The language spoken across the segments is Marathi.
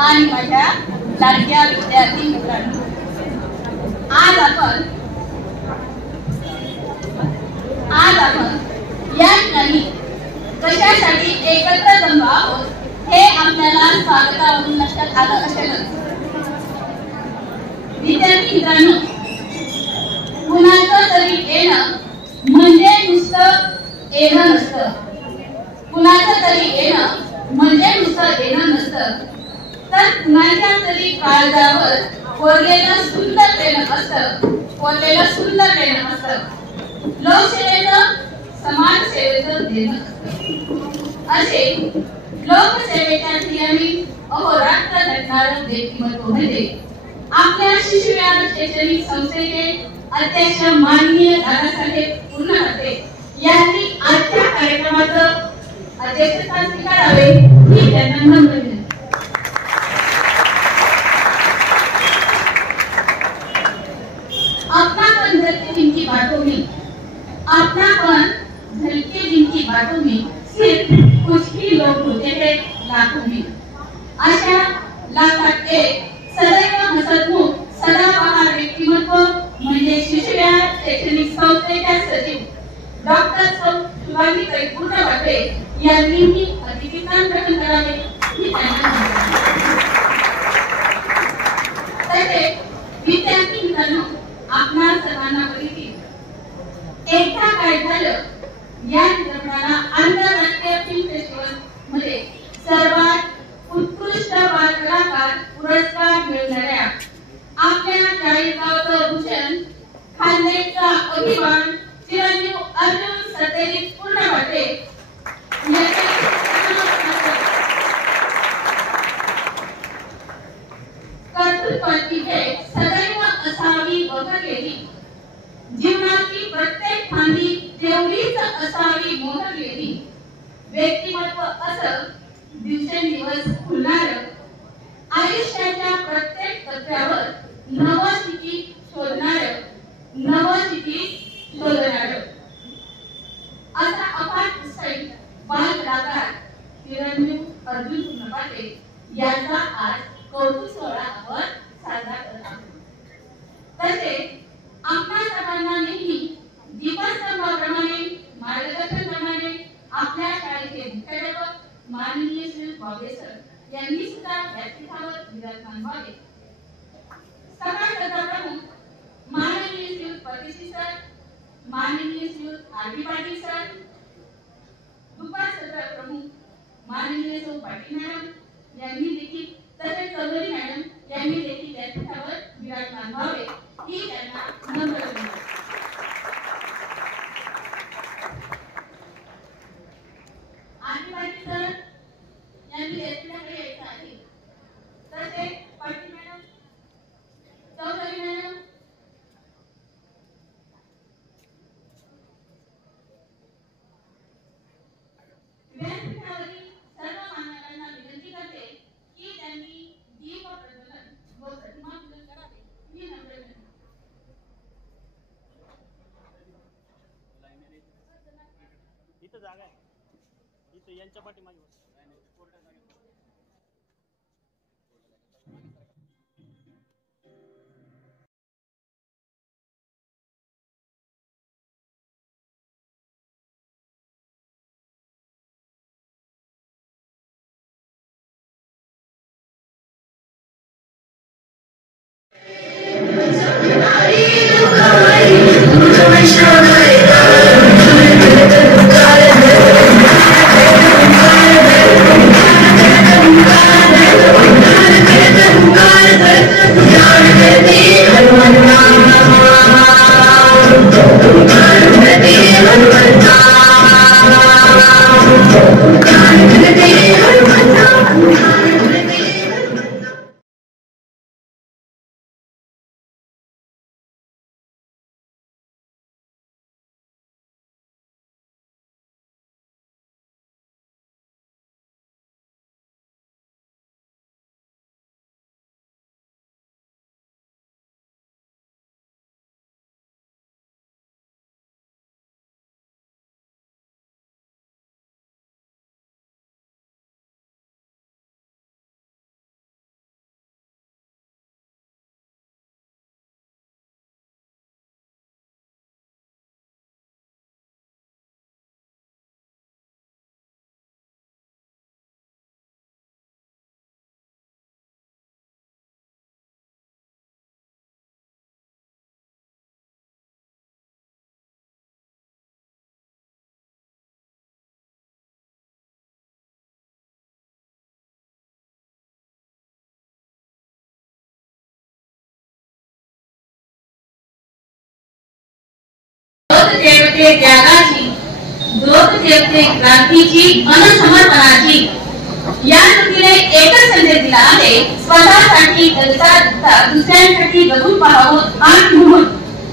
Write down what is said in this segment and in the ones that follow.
आणि माझ्या लाडक्या विद्यार्थी मित्रांनो, आज आपण या ठिकाणी कशासाठी एकत्र जमलो आहोत हे आपल्याला स्वागतावरून लक्षात आलं असेलच। विद्यार्थी मित्रांनो, कुणाचं तरी येणं म्हणजे नुसतं येणं नसतं, कुणाचं तरी येणं म्हणजे नुसतं येणं नसतं, तर कुणाच्या तरी काळजावर कोरलेलं सुंदर प्रेम असतं, कोरलेलं सुंदर प्रेम असतं, लोकसेवेचं समाजसेवेचं देणं असतं। असे लोकसेवेच्या ध्येयाने अहोरात्र झटणारं व्यक्तिमत्व म्हणजे आपल्या शिशुविहार शैक्षणिक संस्थेचे अध्यक्ष माननीय दादासाहेब पूर्णमते यांनी आजच्या कार्यक्रमाचं अध्यक्षस्थान स्वीकारावे ही त्यांना नम्र विनंती। अपनापन झलके जिनकी बातों में, अपनापन झलके जिनकी बातों में, सिर्फ कुछ ही लोग होते हैं लाखों में। अशा लाखात एक सदैव हसतमुख सदाबहार व्यक्तिमत्व म्हणजे शिशुविहार शैक्षणिक संस्थेच्या सचिव डॉक्टर शुभांगी पूर्णवाटे यांनी अतिथीस्थान ग्रहण करावे ही त्यांना तसेच विद्यार्थी मित्रांनो, आपणा सर्वांना माहिती एकदा काय झालं, या चित्रपटाला आंतरराष्ट्रीय फिल्म फेस्टिवल मध्ये सर्वात उत्कृष्ट बालकलाकार पुरस्कार मिळवणाऱ्या आपल्या चाळीसगावचं भूषण खानदेशचा अभिमान चिरंजीव अर्जुन सतेरी पूर्णवाटे कर्तृत्वाची भेट सदैव असावी बहरलेली, जीवनाची प्रत्येक फांदी तेवढीच असावी मोहरलेली, व्यक्तिमत्व असं दिवसेंदिवस फुलणारं, आयुष्याच्या प्रत्येक टप्प्यावर नवशिकी शोधणारं, असा अफाट उत्साही बालकलाकार चिरंजीव अर्जुन पूर्णवाटे यांचा आज कौतुक सोहळा आपण साजरा करत आहोत। तसेच आपल्या सर्वांना नेहमी दीपस्तंभाप्रमाणे मार्गदर्शन करणारे आपल्या शाळेचे मुख्याध्यापक माननीय श्री बाबे सर यांनी सुद्धा व्यासपीठावर विराजमान व्हावे। सकाळ सत्र प्रमुख माननीय श्री पतिशी सर, माननीय श्री आरबी पाटील सर, दुपार सत्र प्रमुख माननीय सौ पाटील मॅडम यांनी देखील तसेच चौधरी मॅडम यांनी देखील व्यासपीठावर विराजमान व्हावे ही त्यांना नम्र विनंती। आरबी पाटील सर यांनी व्यासपीठाकडे यायचं आहे, तसेच पाटील मॅडम, चौधरी मॅडम, व्यासपीठावरील सर्व मान्यवरांना विनंती करते की त्यांनी दीप प्रज्वलन व प्रतिमा पूजन करावे ही नम्र विनंती। इथं जागा आहे, इथं यांच्या पाठीमागे लोकचेतने क्रांतीची अनसमर्पणाची या कृतीने एकच संदेश दिला आहे, स्वतःसाठी दुसऱ्यांसाठी जगून पाहावं आणि म्हणून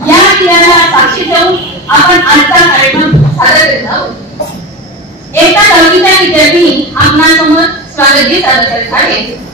या दिव्याला साक्षी ठेवून आपण आजचा कार्यक्रम सादर करीत आहोत। एका दहावीच्या विद्यार्थी आपणासमोर स्वागत गीत सादर करीत आहे।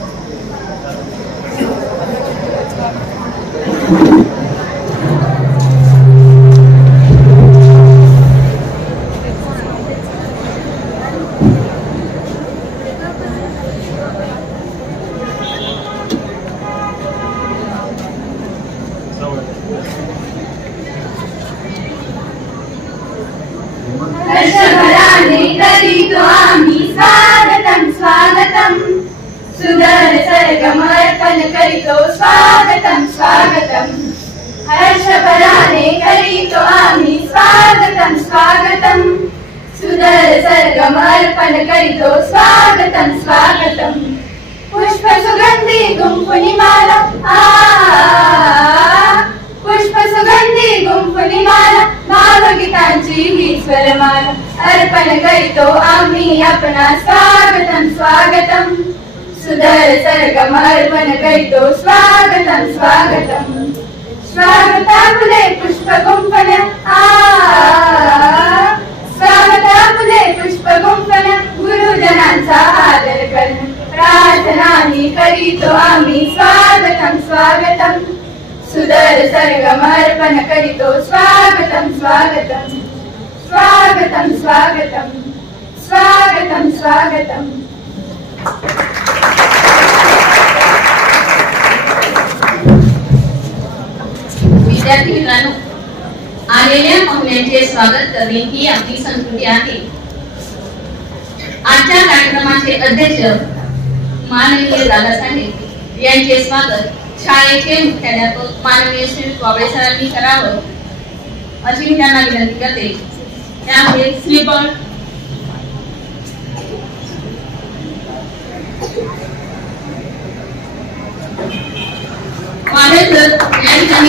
हर्षभराने करीतो आम्ही स्वागतम स्वागतम, सुंदर सर्गमर्पण करीतो स्वागतम स्वागतम। हर्षभराने करीतो आम्ही स्वागतम स्वागतम, सुंदर सर्गमर्पण करीतो स्वागतम स्वागतम। पुष्प सुगंधी गुंफुनी माला, पुष्प सुगंधी गुंफुनी माला, भावगीतांची ही स्वरमाला अर्पण करीतो आम्ही आपणा स्वागतम स्वागतम, सुंदर सर्गम अर्पण करीतो स्वागतम स्वागतम। स्वागतामुले पुष्प गुंफण्या, स्वागतामुले पुष्प गुंफण्या, गुरुजनांचा आदर करणं प्रार्थनाही करीतो आम्ही स्वागतम स्वागतम, सुंदर सर्गम अर्पण करीतो स्वागतम स्वागतम। स्वागतम स्वागतम स्वागतम स्वागतम। विद्यार्थी मित्रांनो, आलेल्या पाहुण्यांचे स्वागत करणे ही आपली संस्कृती आहे। आजच्या कार्यक्रमाचे अध्यक्ष माननीय दादासाहेब यांचे स्वागत शाळेचे मुख्याध्यापक माननीय श्री वाबळे सरांनी करावं अशी मी त्यांना विनंती करते। त्यामुळे श्रीफळ, वाबळे सर या ठिकाणी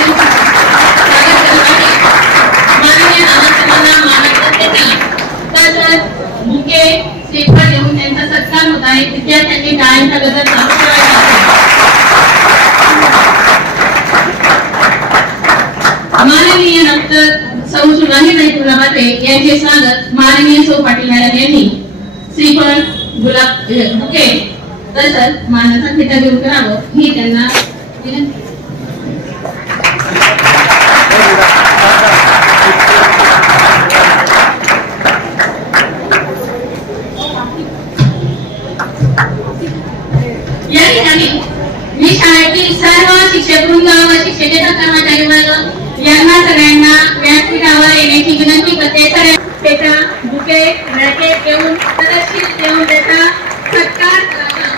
माननीय दादासाहेबांना मानत तसंच बुके श्रीफळ देऊन त्यांचा सत्कार होत आहे। विद्यार्थ्यांनी टाळ्यांचा गजर चालू करायचा आहे। माननीय डॉक्टर सौ सुराणीबाई तुलाबाते यांचे स्वागत माननीय सौ पाटील मॅडम यांनी श्रीफळ, गुलाब, बुके तसंच मानाचा फेटा देऊन करावं ही त्यांना विनंती। या ठिकाणी मी शाळेतील सर्व शिक्षकवृंद व शिक्षकेतर कर्मचारी वर्ग यांना सगळ्यांना व्यासपीठावर येण्याची विनंती करते। त्याचा बुके रॅकेट देऊन प्रदर्शित देऊन त्याचा सत्कार करावा।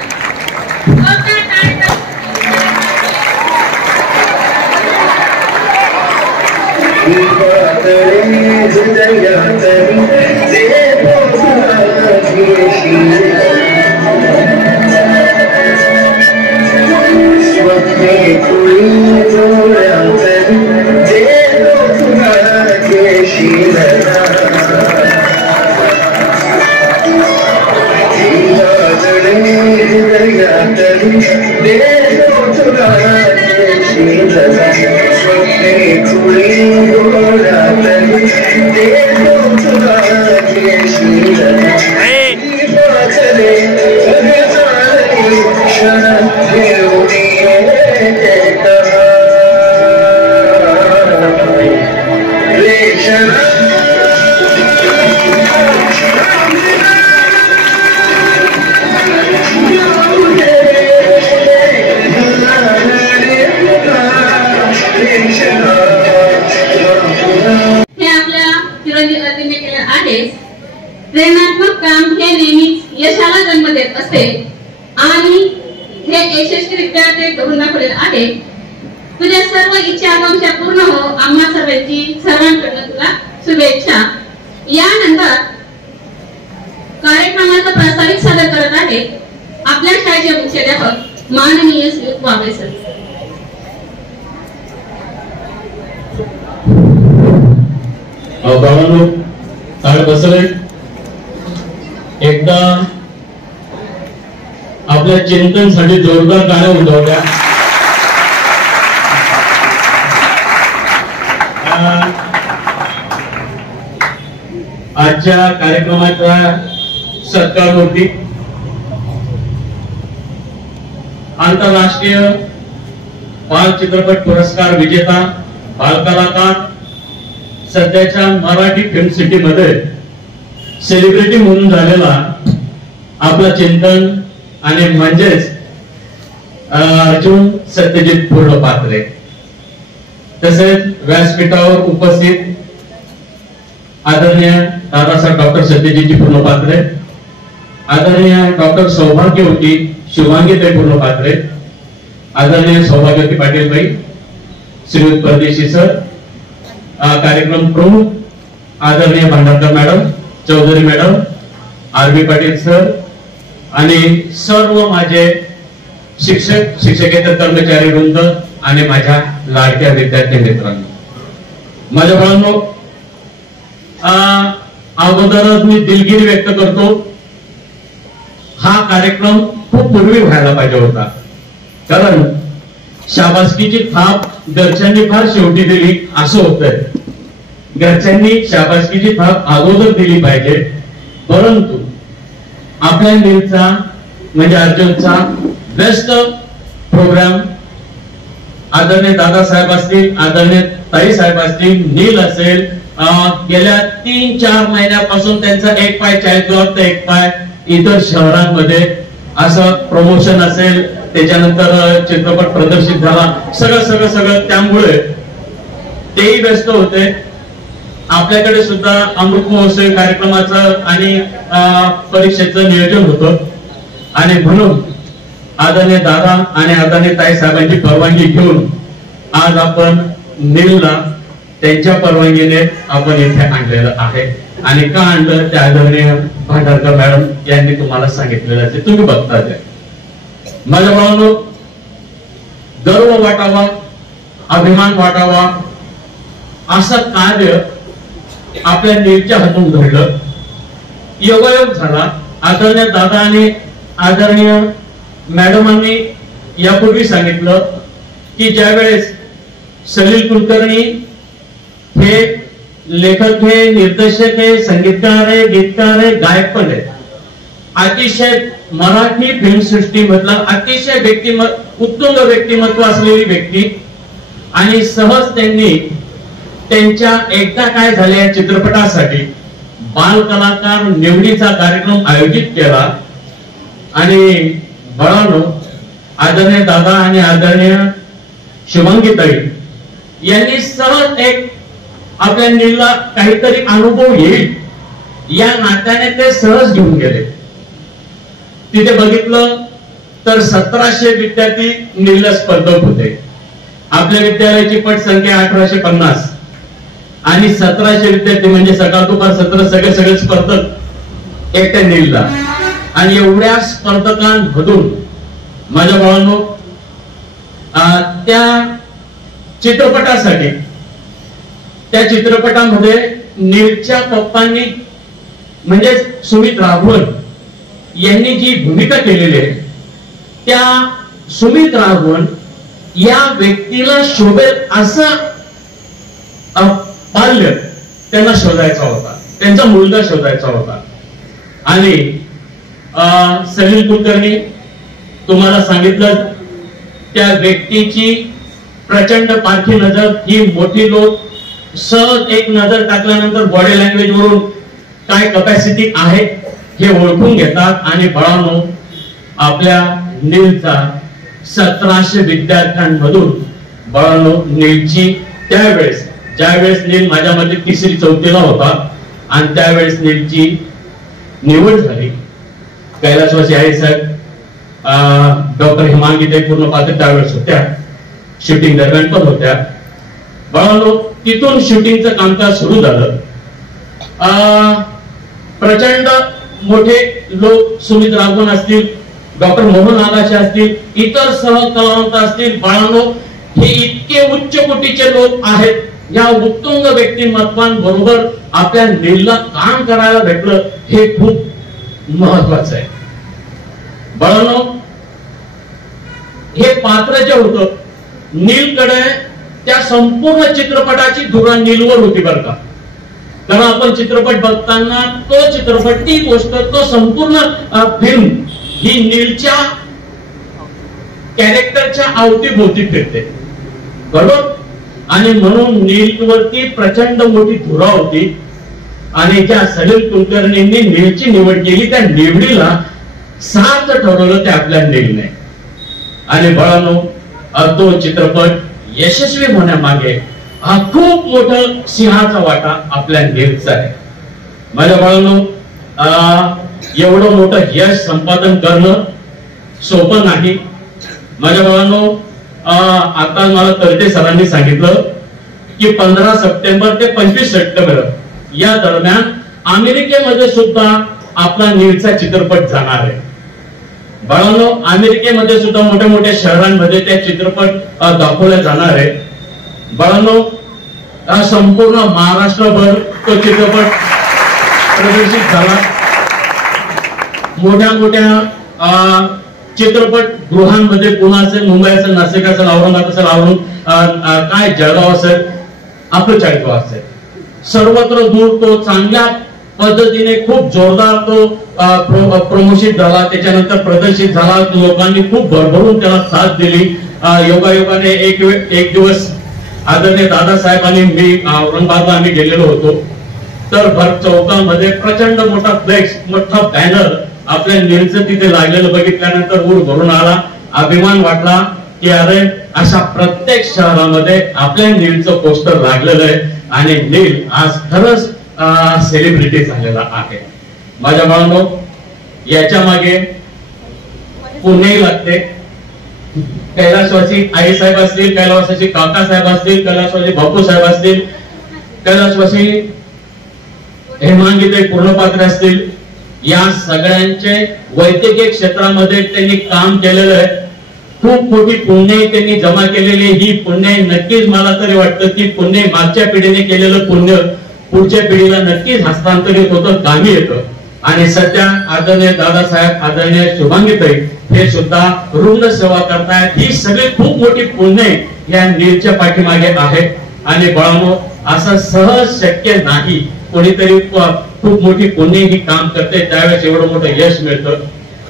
प्रेरणात्मक काम हे नेहमीच यशाला जन्म देत असते आणि हे यशस्वीरित्या ते करून दाखवले आहे। तुझ्या सर्व इच्छा आकांक्षा पूर्ण हो, आम्हा सर्वांकडून तुला शुभेच्छा। यानंतर कार्यक्रमाचा प्रास्ताविक सादर करत आहे आपल्या शाळेचे मुख्याध्यापक माननीय श्री वाबळे सर। बाळांनो, ताळ बसले आपल्या चिंतनसाठी जोरदार टाळ्या उठवल्या. आजच्या कार्यक्रमाचा सत्कार होती आंतरराष्ट्रीय बाल चित्रपट पुरस्कार विजेता बालकलाकार, सध्याच्या मराठी फिल्म सिटी मध्ये सेलिब्रिटी म्हणून झालेला आपला चिंतन आणि म्हणजेच अर्जुन सत्यजित पूर्णपात्रे, तसेच व्यासपीठावर उपस्थित आदरणीय दादासाहेब डॉक्टर सत्यजितजी पूर्णपात्रे, आदरणीय डॉक्टर सौभाग्यवती शिवांगीताई पूर्णपात्रे, आदरणीय सौभाग्यवती पाटील बाई, श्रीयुत परदेशी सर, कार्यक्रम प्रमुख आदरणीय Bhandarkar madam, Chaudhary madam, R B. Patil sir आणि सर्व माझे शिक्षक शिक्षकेतर कर्मचारी वृंद आणि माझ्या लाडक्या विद्यार्थी मित्रांनो, माझ्या मुलांनो, अगोदरच मी दिलगिरी व्यक्त करतो. हा कार्यक्रम खूप पूर्वी व्हायला पाहिजे होता, कारण शाबासकीची थाप घरच्यांनी फार शेवटी दिली असं होतंय. घरच्यांनी शाबासकीची थाप अगोदर दिली पाहिजे, परंतु आपल्या नीलचा म्हणजे अर्जुनचा बेस्ट प्रोग्राम आदरणीय दादासाहेब असतील, आदरणीय ताई साहेब असतील, नील असेल, गेल्या 3-4 महिन्यापासून त्यांचा एक पाय चाळीसगाव तर एक पाय इतर शहरांमध्ये असं प्रमोशन असेल, त्याच्यानंतर चित्रपट प्रदर्शित झाला, सगळं त्यामुळे तेही व्यस्त होते. आपल्याकडे सुद्धा अमृत महोत्सव कार्यक्रमाचं आणि परीक्षेचं नियोजन होतं आणि म्हणून आदरणीय दादा आणि आदरणीय ताई साहेबांची परवानगी घेऊन आज आपण नीलला त्यांच्या परवानगीने आपण इथे आणलेलं आहे. आणि का आणलं ते आदरणीय भांडारकर मॅडम यांनी तुम्हाला सांगितलेलं आहे, तुम्ही बघता ते. माझ्या भावांनो, गर्व वाटावा, अभिमान वाटावा असं कार्य आपल्या नीलच्या हातून घडलं. योगायोग झाला. आदरणीय दादा आणि आदरणीय मॅडमांनी यापूर्वी सांगितलं की ज्यावेळेस सलील कुलकर्णी हे लेखक आहे, निर्देशक आहे, संगीतकार आहे, गीतकार आहे, गायक पण आहे, अतिशय मराठी फिल्म सृष्टी मधला अतिशय उत्तुंग व्यक्तिमत्व असलेली व्यक्ती, आणि सहज त्यांनी त्यांच्या एकदा काय झाले या चित्रपटासाठी बाल कलाकार निवडीचा कार्यक्रम आयोजित केला. आणि बाळांनो, आदरणीय दादा आणि आदरणीय शिवांगीताई यांनी सहज एक आपल्या नीलला काहीतरी अनुभव येईल या नात्याने ते सहज घेऊन गेले. तिथे बघितलं तर 1700 विद्यार्थी नीलला स्पर्धक होते. आपल्या विद्यालयाची पटसंख्या 1850 आणि 1700 विद्यार्थी म्हणजे सकाळ दुपार सत्र सगळे स्पर्धक एकट्या नीलला. आणि एवढ्या स्पर्धकांमधून माझ्या भावांनो त्या चित्रपटासाठी त्या चित्रपटामध्ये नीलच्या पप्पांनी म्हणजे सुमित राघवन यांनी जी भूमिका केलेली आहे त्या सुमित राघवन या व्यक्तीला शोभेल असं बाल्य त्यांना शोधायचा होता, त्यांचा मुलगा शोधायचा होता. आणि सलील कुलकर्णी तुम्हाला सांगितलं त्या व्यक्तीची प्रचंड पारखी नजर, ही मोठी लोक सहज एक नजर टाकल्यानंतर बॉडी लँग्वेज वरून काय कपॅसिटी आहे हे ओळखून घेतात. आणि बाळांनो, आपल्या नीलचा 1700 विद्यार्थ्यांमधून बाळांनो नीलची त्यावेळेस ज्यावेळेस नील माझ्या मध्ये 3री-4थीला होता आणि त्यावेळेस नीलची निवड झाली. कैलासवासी आई साहेब, डॉक्टर हिमांगीताई पूर्णपात्रे त्यावेळेस होत्या, शूटिंग दरम्यान पण होत्या. बाळांनो, तिथून शूटिंगचं कामकाज सुरू झालं. प्रचंड मोठे लोक सुमित राघवन असतील, डॉक्टर मोहन आगाशे असतील, इतर सहकलावंत असतील. बाळांनो, हे इतके उच्च कोटीचे लोक आहेत. या उत्तुंग व्यक्तिमत्वांबरोबर आपल्या नीलला काम करायला भेटलं हे खूप महत्वाचं आहे. बाळांनो, हे पात्र जे होतं नीलकडे त्या संपूर्ण चित्रपटाची धुरा नीलवर होती बरं का. कारण आपण चित्रपट बघताना तो चित्रपट ती गोष्ट तो संपूर्ण फिल्म ही नीलच्या कॅरेक्टरच्या अवतीभोवती फिरते बरोबर. आणि म्हणून नीलवरती प्रचंड मोठी धुरा होती आणि ज्या सलील कुलकर्णींनी नीलची निवड केली त्या निवडीला सार्थ ठरवलं ते आपल्या नीलने. आणि बाळांनो तो चित्रपट यशस्वी होण्यामागे हा खूप मोठा सिंहाचा वाटा आपल्या नीलचा आहे. माझ्या बाळांनो एवढं मोठं यश संपादन करणं सोपं नाही. माझ्या बाळांनो आता मला तरटे सरांनी सांगितलं की 15 सप्टेंबर ते 25 सप्टेंबर या दरम्यान अमेरिकेमध्ये सुद्धा आपला नीलचा चित्रपट जाणार आहे. बाळांनो अमेरिकेमध्ये सुद्धा मोठ्या मोठ्या शहरांमध्ये त्या चित्रपट दाखवले जाणार आहे. बाळांनो संपूर्ण महाराष्ट्रभर तो चित्रपट प्रदर्शित झाला. मोठ्या मोठ्या चित्रपट गृहांमध्ये पुणे असेल, मुंबई असेल, नाशिक असेल, औरंगाबाद असेल, काय जळगाव असेल, आपलं चाळीसगाव असेल, सर्वत्र दूर तो चांगल्या पद्धतीने खूप जोरदार तो प्रमोशित झाला. त्याच्यानंतर प्रदर्शित झाला. लोकांनी खूप भरभरून त्याला साथ दिली. योगायोगाने एक दिवस आदरणीय दादासाहेब आणि मी औरंगाबादला आम्ही गेलेलो होतो. तर भर चौकामध्ये प्रचंड मोठा फ्लेक्स, मोठा बॅनर आपल्या नीलचं तिथे लागलेलं बघितल्यानंतर ऊर भरून आला. अभिमान वाटला की अरे अशा प्रत्येक शहरामध्ये आपल्या नीलचं पोस्टर लागलेलं आहे आणि नील आज खरंच सेलिब्रिटी झालेला आहे. माझ्या बाळांनो याच्या मागे पुणे लागते. कैलासवासी आई साहेब असतील, कैलासवासी काका साहेब असतील, कैलासवासी बापू साहेब असतील, कैलासवासी हेमांगीताई पूर्णपात्र असतील, या सगळ्यांचे वैद्यकीय क्षेत्रामध्ये त्यांनी काम केलेलं आहे. खूप मोठी पुण्य त्यांनी जमा केलेली. ही पुण्य नक्कीच मला तरी वाटतं की पुण्य मागच्या पिढीने केलेलं पुण्य पुढच्या पिढीला नक्कीच हस्तांतरित होतं, कामी येतं. आणि सध्या आदरणीय दादासाहेब, आदरणीय शुभांगीताई हे सुद्धा रुग्ण सेवा करतायत. ही सगळी खूप मोठी पुण्य या नीलच्या पाठीमागे आहे. आणि बाळांनो असं सहज शक्य नाही. कोणीतरी खूप मोठी पुण्य ही काम करते त्यावेळेस एवढं मोठं यश मिळतं.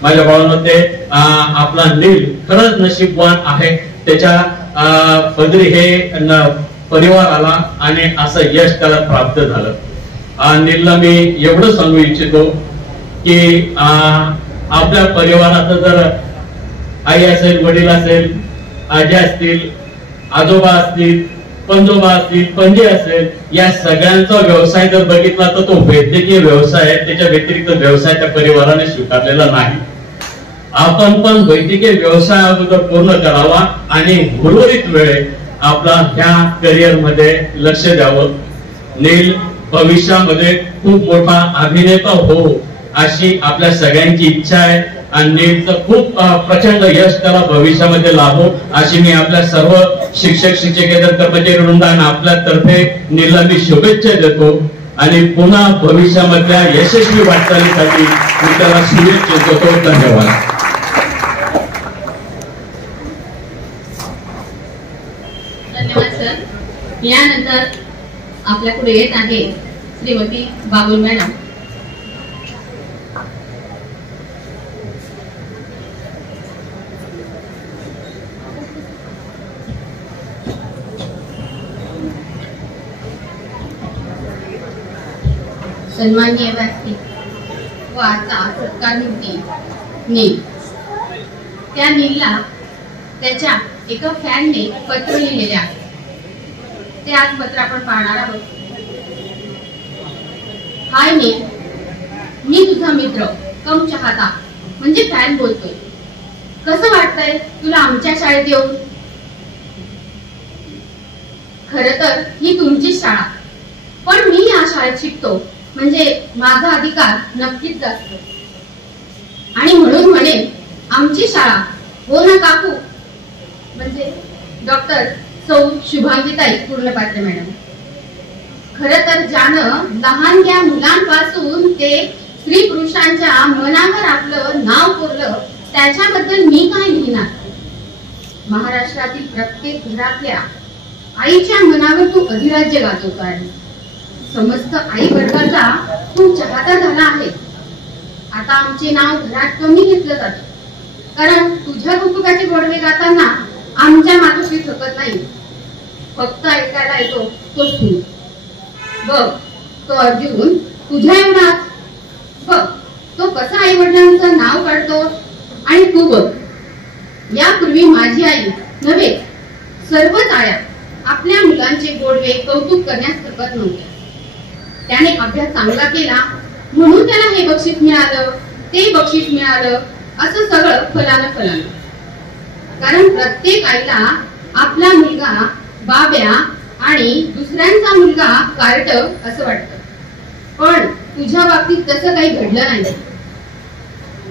माझ्या बाळांनो ते आपला नील खरंच नशीबवान आहे. त्याच्या पदरी हे परिवार आला आणि असं यश त्याला प्राप्त झालं. नीलला मी एवढं सांगू इच्छितो की आपल्या परिवारात जर आई असेल, वडील असेल, आजी असतील, आजोबा असतील, पंजोबा असतील, पणजी असेल, या सगळ्यांचा व्यवसाय जर बघितला तर तो वैद्यकीय व्यवसाय आहे. त्याच्या व्यतिरिक्त व्यवसाय त्या परिवाराने स्वीकारलेला नाही. आपण पण वैद्यकीय व्यवसाय अगोदर पूर्ण करावा आणि उर्वरित वेळ आपला ह्या करिअर मध्ये लक्ष द्यावं. नील भविष्यामध्ये खूप मोठा अभिनेता हो अशी आपल्या सगळ्यांची इच्छा आहे. आणि नीलचं खूप प्रचंड यश त्याला भविष्यामध्ये लाभो अशी मी आपल्या सर्व शिक्षक, शिक्षकेतर, कर्मचारी वृंदांना आपल्या तर्फे नीलला मी शुभेच्छा देतो. आणि पुन्हा भविष्यामधल्या यशस्वी वाटचालीसाठी मी त्याला शुभेच्छा देतो. धन्यवाद. धन्यवाद सर. यानंतर आपल्याकडे येत आहे श्रीमती बाबुल मॅडम. सन्माननीय व्यासपीठ व आता सत्कार निवती नील. त्या नीलला त्याच्या एका फॅनने पत्र लिहिलेले आहे. ते आज पत्र आपण पाहणार आहोत. हाय नील, मी तुझा मित्र कम चाहता म्हणजे फॅन बोलतोय. कसं वाटतंय तुला आमच्या शाळेत येऊन? खरं तर ही तुमची शाळा, पण मी या शाळेत शिकतो म्हणजे माझा अधिकार नक्कीच जास्त. आणि म्हणून म्हणे आमची शाळा हो ना काकू, म्हणजे डॉक्टर सौ शुभांगीताई पूर्णपात्र मॅडम. खरं तर ज्यानं लहानग्या मुलांपासून ते स्त्री पुरुषांच्या मनावर आपलं नाव कोरलं त्याच्याबद्दल मी काय लिहिणार. महाराष्ट्रातील प्रत्येक घरातल्या आईच्या मनावर तू अधिराज्य गाजवतो आहे. समस्त आई वर्गाचा तू चाहता झाला आहे. आता आमचे नाव घरात कमी घेतलं जातं, कारण तुझ्या कौतुकाचे गोडवे गाताना आमच्या मातोश्री थकत नाही. फक्त ऐकायला येतो तो तू. बघ, तो अर्जुन तुझ्या एवढाच. बघ, तो कसा आई वडिलांचं नाव काढतो. आणि तू बघ, यापूर्वी माझी आई नव्हे, सर्वच आया आपल्या मुलांचे गोडवे कौतुक करण्यास थकत नव्हत्या. त्याने अभ्यास चांगला केला म्हणून त्याला हे बक्षीस मिळालं, ते बक्षीस मिळालं, असं सगळं फलानं. कारण प्रत्येक आईला आपला मुलगा बाब्या आणि दुसऱ्यांचा मुलगा कार्ट असं वाटतं. पण तुझ्या बाबतीत तसं काही घडलं नाही.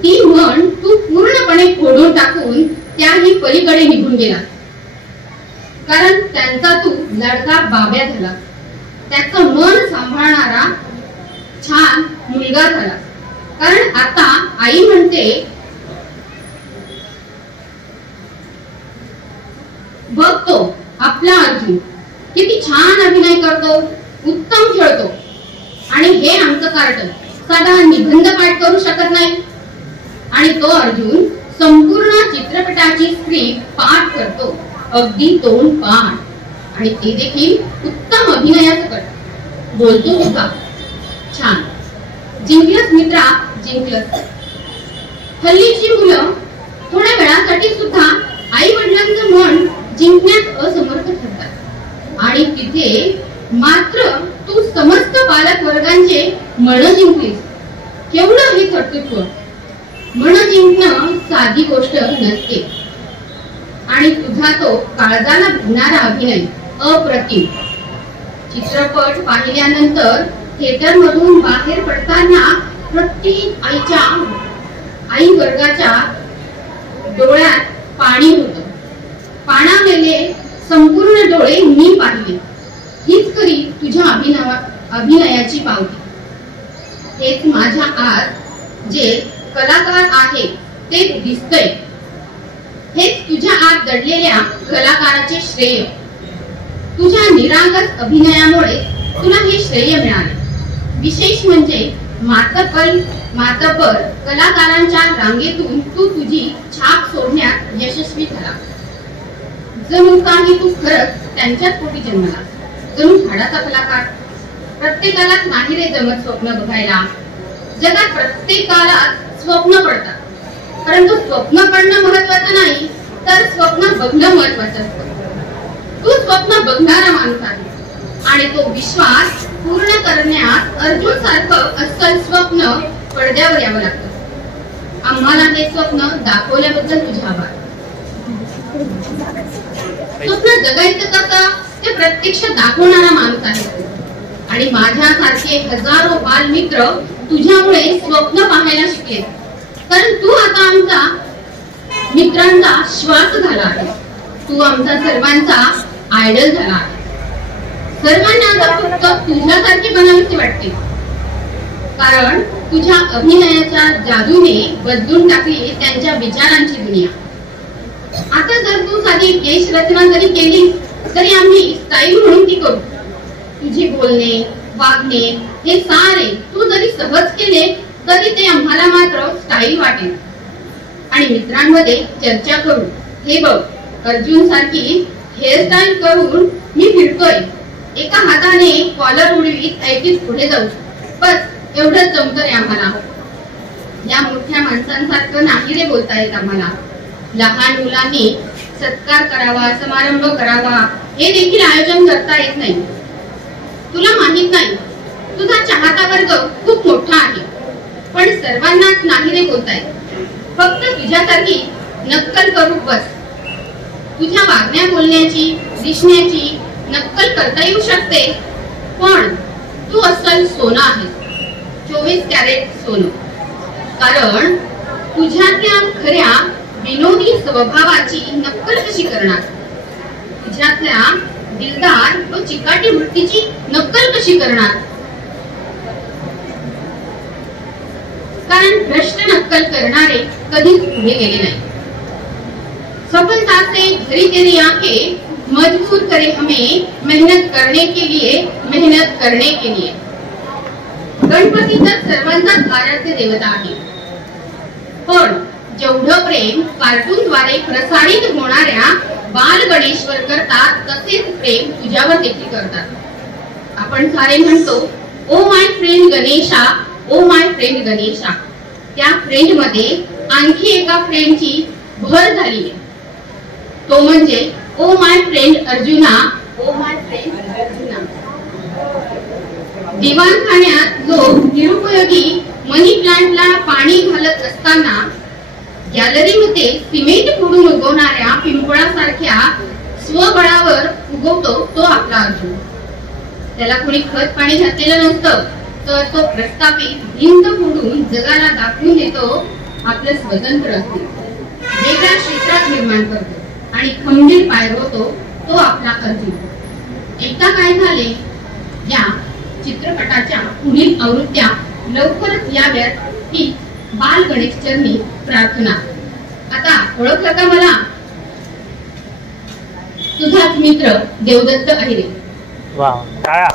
ती म्हण तू पूर्णपणे फोडून टाकून त्याही पलीकडे निघून गेला. कारण त्यांचा तू लाडका बाब्या झाला, त्याचं मन सांभाळणारा छान मुलगा झाला. कारण आता आई म्हणते, बघतो आपला अर्जुन किती छान अभिनय करतो, उत्तम खेळतो. आणि हे आमचं कार्ट साधा निबंध पाठ करू शकत नाही. आणि तो अर्जुन संपूर्ण चित्रपटाची स्क्रिप्ट पाठ करतो, अगदी तोंड पाठ. आणि ते देखील उत्तम अभिनयाचं करतो. बोलतो सुद्धा छान. जिंकलंच मित्रा, जिंकलंच. हल्लीची मुलं थोड्या वेळासाठी सुद्धा आई वडिलांचं मन जिंकण्यात असमर्थ ठरतात. आणि तिथे मात्र तू समस्त पालक वर्गांचे मन जिंकलीस. केवढं हे कर्तृत्व. मन जिंकणं साधी गोष्ट नसते. आणि तुझा तो काळजाला भिडणारा अभिनय अप्रतिम. चित्रपट पाहिल्यानंतर थिएटर मधून बाहेर पडताना प्रत्येक आई वर्गाच्या डोळ्यात पाणी होतं. पाणावलेले संपूर्ण डोळे मी पाहिले. हीच खरी तुझ्या अभिनयाची पावती. हेच माझ्या आत जे कलाकार आहे ते दिसतंय. हेच तुझ्या आत दडलेल्या कलाकाराचे श्रेय. तुझ्या निरागस अभिनयामुळे तुला हे श्रेय मिळाले. विशेष म्हणजे मातब्बर कलाकारांच्या रांगेतून तू तुझी छाप सोडण्यात यशस्वी झाला. जणू काही तू खरंच त्यांच्याच पोटी जन्मला. जणू झाडाचा कलाकार. प्रत्येकालाच नाही रे जमत स्वप्न बघायला. जगात प्रत्येकाला स्वप्न पडतात, परंतु स्वप्न पडणं महत्वाचं नाही, तर स्वप्न बघणं महत्वाचं असतं. तू स्वप्न बघणारा माणूस आहे आणि तो विश्वास पूर्ण करण्यात अर्जुन सारखं अस्सल स्वप्न पडद्यावर यावं लागतं. आम्हाला हे स्वप्न दाखवल्याबद्दल तुझे आभार. स्वप्न जगायचं कसं ते प्रत्यक्ष दाखवणारा माणूस आहे. आणि माझ्यासारखे हजारो बालमित्र तुझ्यामुळे स्वप्न पाहायला शिकले. कारण तू आता आमचा मित्रांचा श्वास झाला आहे. तू आमचा सर्वांचा आयडल झाला आहे. सर्वांना आता फक्त तुझ्यासारखी बनावीशी वाटते. कारण तुझ्या अभिनयाच्या जादूने बदलून टाकली त्यांच्या विचारांची दुनिया. आता जर तू साधी केश रचना जरी केली तरी आम्ही स्टाईल म्हणून ती करू. तुझे बोलणे वागणे हे सारे तू जरी सहज केले तरी ते आम्हाला मात्र स्टाईल वाटेल. आणि मित्रांमध्ये चर्चा करू. हे बघ, अर्जुन सारखी हेअरस्टाईल करून मी फिरतोय. एका हाताने कॉलर उडवीत ऐकीत पुढे जाऊ. बस एवढंच जमतं रे आम्हाला. या मोठ्या माणसांसारखं नाही रे बोलता येत आम्हाला. लहान मुलांनी सत्कार करावा, समारंभ करावा हे देखील आयोजन करता येत नाही. तुला माहित नाही, तुझा चाहता वर्ग खूप मोठा आहे, पण सर्वांनाच नाही रे बोलता येत. फक्त तुझ्यासारखी नक्कल करू बस. तुझ्या वागण्या बोलण्याची दिसण्याची नक्कल करता येऊ शकते, पण तू अस्सल सोनं आहेस. 24 कॅरेट सोनं. कारण तुझ्यातल्या खऱ्या विनोदी स्वभावाची नक्कल कशी करणार. तुझ्यातल्या दिलदार व चिकाटी वृत्तीची नक्कल कशी करणार. कारण भ्रष्ट नक्कल करणारे कधीच पुढे गेले नाही. सफलता से भरी तेरी आंखें मजबूर करे हमें मेहनत करने के लिए, मेहनत करने के लिए। गणपती तर सर्वांचाच आराध्य देवता आहे, पण जेवढं प्रेम कार्टूनद्वारे प्रसारित होणाऱ्या बाल गणेशवर करतात तसेच प्रेम तुझ्यावर देखील करतात। आपण सारे म्हणतो oh my friend Ganesha, oh my friend Ganesha. त्या फ्रेंड मध्ये आणखी एका फ्रेंडची भर झाली आहे, तो म्हणजे oh my friend Arjuna, oh my friend अर्जुना। दिवाणखान्यात लोक निरुपयोगी मनी प्लांटला पाणी घालत असताना गॅलरीमध्ये सिमेंट फोडून उगवणाऱ्या पिंपळासारख्या स्वबळावर उगवतो तो आपला अर्जुन। त्याला कोणी खत पाणी घातलेलं नसतं, तर तो प्रस्थापित भिंत फोडून जगाला दाखवून देतो आपलं स्वतंत्र अस्तित्व, वेगळ्या क्षेत्रात निर्माण करतो आणि खंबीर पाय रोवतो तो आपला अर्जुन। एकदा काय झाले, या चित्रपटाच्या पुढील आवृत्त्या लवकरच याव्यात ही बाल गणेश चरणी प्रार्थना। आता ओळखलं का मला? तुझाच मित्र देवदत्त अहिरे। वाह, टाळ्या।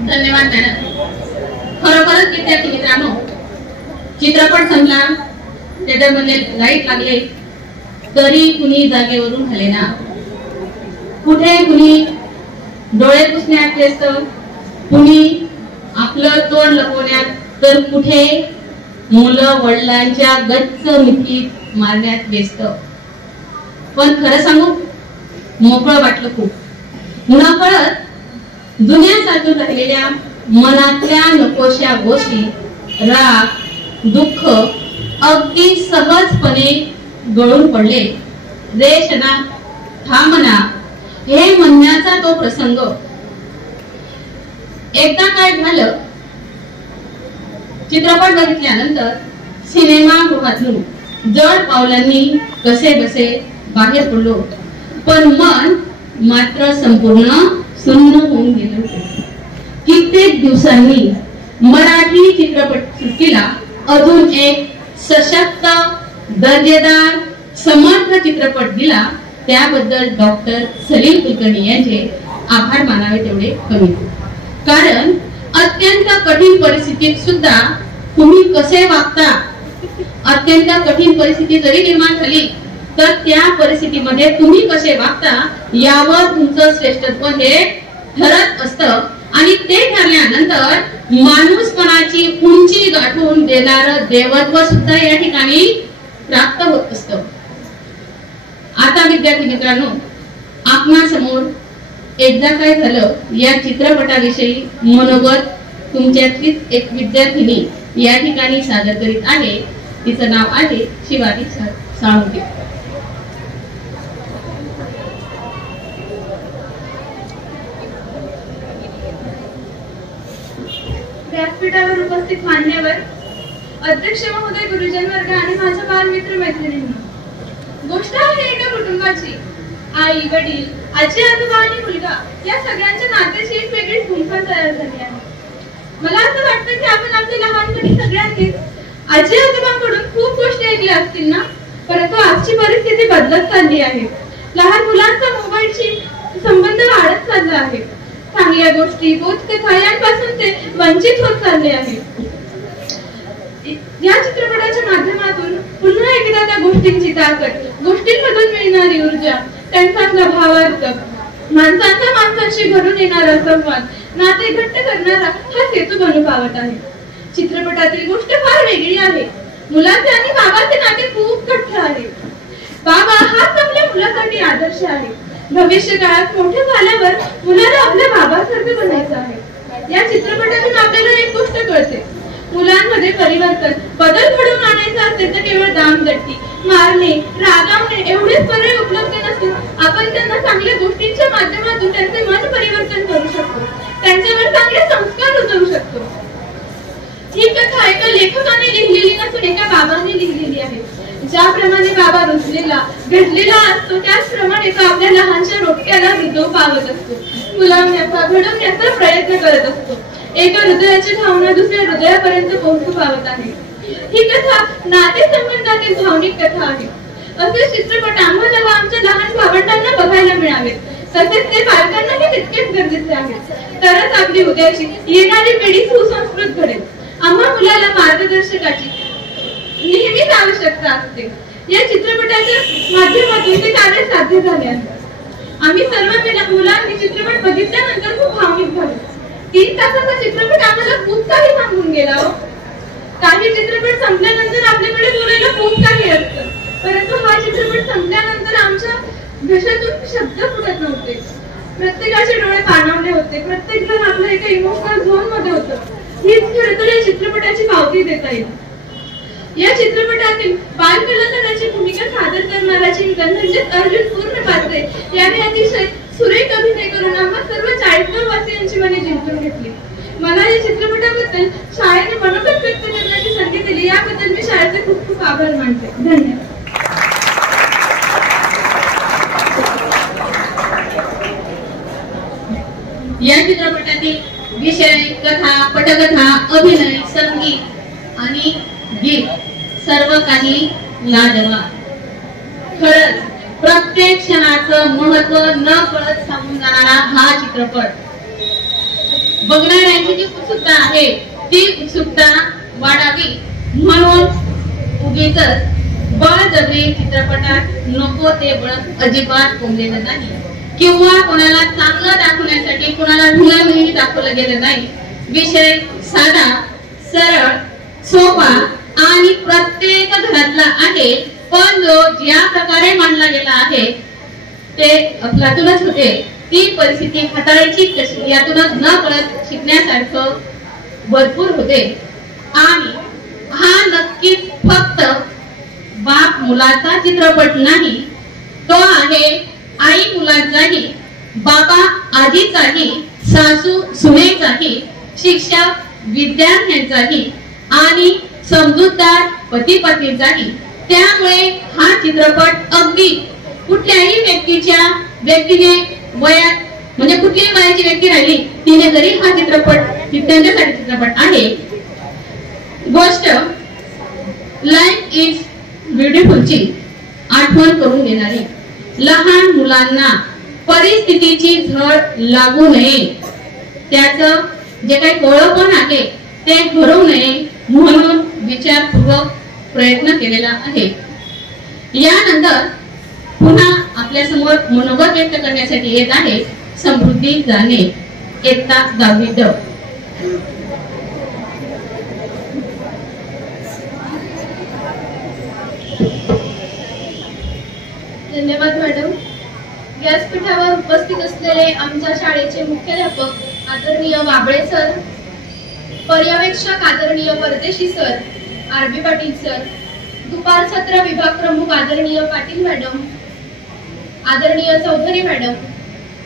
धन्यवाद मॅडम। खरोखरच विद्यार्थी मित्रांनो, चित्रपट संपला, थिएटरमध्ये लाईट लागले तरी कुणी जागेवरून हलेना। कुठे कुणी डोळे पुसण्यात व्यस्त, कुणी आपलं तोंड लपवण्यात, तर कुठे मुलं वडिलांच्या गच्च मिठीत मारण्यात व्यस्त। पण खरं सांगू, मोकळं वाटलं खूप। नकळत जुन्या सारखं राहिलेल्या मनातल्या नकोशा गोष्टी, राग, दुःख अगदी सहजपणे गळून पडले। रेशना थांबना हे म्हणण्याचा तो प्रसंग। एकदा काय झालं, चित्रपट बघितल्यानंतर सिनेमागृहातून जड पावलांनी कसे बसे बाहेर पडलो, पण मन मात्र संपूर्ण सुन्न होऊन गेलं होतं। कित्येक दिवसांनी मराठी चित्रपटसृष्टीला अजून एक सशक्त, दर्जेदार, समर्थ चित्रपट दिला, त्याबद्दल डॉक्टर सलील कुलकर्णी यांचे आभार मानावे तेवढे कमी। कारण अत्यंत कठीण परिस्थितीत सुद्धा तुम्ही कसे वागता, अत्यंत कठीण परिस्थिती जरी निर्माण झाली तर त्या परिस्थितीमध्ये तुम्ही कसे वागता यावर तुमचं श्रेष्ठत्व हे ठरत असतं आणि ते ठरल्यानंतर माणूसपणाची उंची गाठून देणारं देवत्व सुद्धा या ठिकाणी प्राप्त होत असतं। आता विद्यार्थी मित्रांनो, आपणासमोर एकदा काय झालं या चित्रपटाविषयी मनोगत तुमच्यातलीच एक विद्यार्थिनी या ठिकाणी सादर करीत आहे। तिचं नाव आहे शिवानी साळुंके। व्यासपीठावर उपस्थित मान्यवर, अध्यक्ष महोदय, गुरुजन वर्ग आणि माझ्या बालमित्र मैत्रिणींना, गोष्ट आहे एका कुटुंबाची। आई, वडील, आजी, आजोबा आणि मुलगा या सगळ्यांच्या नात्याची एक वेगळी गुंफण तयार झाली आहे। मला असं वाटतं की आपण आपल्या लहानपणी सगळ्यांनीच आजी आजोबांकडून खूप गोष्टी ऐकल्या असतील ना, परंतु आजची परिस्थिती बदलत चालली आहे। लहान मुलांचा मोबाईलशी संबंध वाढत चालला आहे। चांगल्या गोष्टी, बोधकथा यांपासून ते वंचित होत चालले आहेत। या चित्रपटाच्या माध्यमातून पुन्हा एकदा त्या गोष्टींची ताकद, गोष्टींमधून मिळणारी ऊर्जा, त्यांच्यातला भावार्थ, माणसांचा माणसांशी घडून येणारा संवाद, नाते घट्ट करणारा हा सेतू बनू पावत आहे। चित्रपटातील गोष्ट फार वेगळी आहे। मुलाचे आणि बाबाचे नाते खूप घट्ट आहे। बाबा हाच आपल्या मुलासाठी आदर्श आहे। भविष्य काळात मोठे झाल्यावर मुलाला आपल्या बाबासारखे बनायचं आहे। या चित्रपटातून आपल्याला एक गोष्ट कळते, मुलांमध्ये परिवर्तन, बदल घडवून आणायचा असेल तर केवळ दामदट्टी, मारणे, रागावणे एवढेच पर्याय उपलब्ध नसून आपण त्यांना चांगल्या गोष्टींच्या माध्यमातून त्यांचे मन परिवर्तन करू शकतो, त्यांच्यावर चांगले संस्कार रुजवू शकतो। ही कथा एका लेखकाने लिहिलेली नसून एका बाबाने लिहिलेली आहे। ज्याप्रमाणे बाबा रुजलेला, घडलेला असतो त्याचप्रमाणे तो आपल्या लहानशा रोट्याला हृदय पावत असतो। फुलवण्याचा घडवण्याचा प्रयत्न करत असतो. एका हृदयाची भावना दुसऱ्या हृदयापर्यंत पोहोचू पावत आहे. ही कथा नातेसंबंधातील भावनिक कथा आहे. असे चित्रपट आम्हाला व आमच्या लहान भावंडांना बघायला मिळावेत. तसेच ते पालकांनाही तितकेच गरजेचे आहे. तरच आपली उद्याची येणारी पिढी सुसंस्कृत घडेल. आम्हा मुलाला मार्गदर्शकाची नेहमीच आवश्यकता असते. या चित्रपटाच्या माध्यमातून ते कार्य साध्य झाले आहे. आम्ही सर्व मुलांनी चित्रपट बघितल्यानंतर खूप भावनिक झालो. 3 तासाचा चित्रपट आम्हाला खूप काही सांगून गेला. काही चित्रपट संपल्यानंतर आपल्याकडे बोलायला खूप काही असतं, परंतु हा चित्रपट संपल्यानंतर आमच्या घशातून शब्द फुटत नव्हते. प्रत्येकाचे डोळे पाणावले होते. प्रत्येक जण आपल्या एका इमोशनल झोन मध्ये होतं. हीच खरं तर या चित्रपटाची पावती देता येईल. या चित्रपटातील बाल कलाकाराची भूमिका सादर करणारा चिंतन म्हणजेच अर्जुन पूर्ण पात्रे याने अतिशय सुरेख अभिनय करून आम्हा सर्व 40 वासियांची मने जिंकून घेतली. मला या चित्रपटाबद्दल शाळेने मनोगत व्यक्त करण्याची संधी दिली, याबद्दल मी शाळेचे खूप खूप आभार मानते. धन्यवाद. या चित्रपटातील विषय, कथा, पटकथा, अभिनय, संगीत आणि गीत सर्व काही लाजवाब. खरंच प्रत्येक क्षणाचं महत्व न कळत सांगून जाणारा हा चित्रपट. बघणाऱ्यांची जी उत्सुकता आहे ती उत्सुकता वाढावी म्हणून उगीच बळजबरी चित्रपटात नको ते बळ अजिबात कोंबलेलं नाही किंवा कोणाला चांगलं दाखवण्यासाठी कोणाला ढिलामिली दाखवलं गेलं नाही. विषय साधा, सरळ, सोपा आणि प्रत्येक घरातला आहे, पण जो ज्या प्रकारे मांडला गेला आहे ते अफलातूनच होते. ती परिस्थिती हाताळायची कशी यातूनच न कळत शिकण्यासारखं भरपूर होते. आणि हा नक्कीच फक्त बाप मुलाचा चित्रपट नाही, तो आहे आई मुलाचाही, बाबा आजीचाही, सासू सुनेचाही, शिक्षक विद्यार्थ्यांचाही आणि समजूतदार पती पत्नीचाही. त्यामुळे हा चित्रपट अगदी कुठल्याही व्यक्तीने वयात म्हणजे कुठलीही वयाची व्यक्ती राहिली तिने जरी हा चित्रपट त्यांच्यासाठी चित्रपट आहे. गोष्ट लाईफ इज ब्युटिफुलची आठवण करून देणारी. लहान मुलांना परिस्थितीची झळ लागू नये, त्याचं जे काही कोळपण आहे ते हरवू नये म्हणून विचारपूर्वक प्रयत्न केलेला आहे. यानंतर पुन्हा आपल्या समोर मनोगत व्यक्त करण्यासाठी येत आहे समृद्धी जाणे, इयत्ता 10वी ड. धन्यवाद मॅडम. व्यासपीठावर उपस्थित असलेले आमच्या शाळेचे मुख्याध्यापक आदरणीय बाबळे सर, पर्यवेक्षक आदरणीय परदेशी सर, आर.बी. पाटील सर, दुपार सत्र विभाग प्रमुख आदरणीय पाटील मॅडम, आदरणीय चौधरी मॅडम,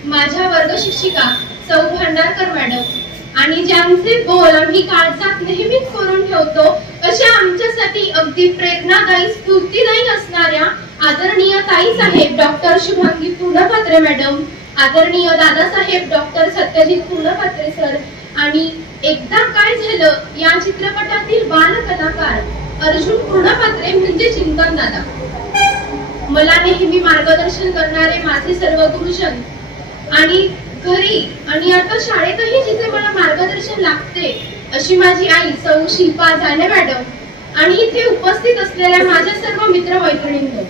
माझ्या वर्ग शिक्षिका सौ भांडारकर मॅडम आणि ज्यांचे बोल आम्ही काळजात नेहमीच कोरून ठेवतो अशा आमच्यासाठी अगदी प्रेरणादायी स्फूर्तिदायी असणाऱ्या आदरणीय ताई साहेब डॉक्टर शुभांगी पूर्णपात्रे मॅडम, आदरणीय दादासाहेब डॉक्टर सत्यजित पूर्णपात्रे सर आणि एकदा काय झालं या चित्रपटातील बाल कलाकार अर्जुन पूर्णपात्रे म्हणजे चिंतन दादा, मला नेहमी मार्गदर्शन करणारे माझे सर्व गुरुजन आणि घरी आणि आता शाळेतही जिथे मला मार्गदर्शन लागते अशी माझी आई सौ शिल्पा जाने मॅडम आणि इथे उपस्थित असलेल्या माझ्या सर्व मित्र मैत्रिणींनो,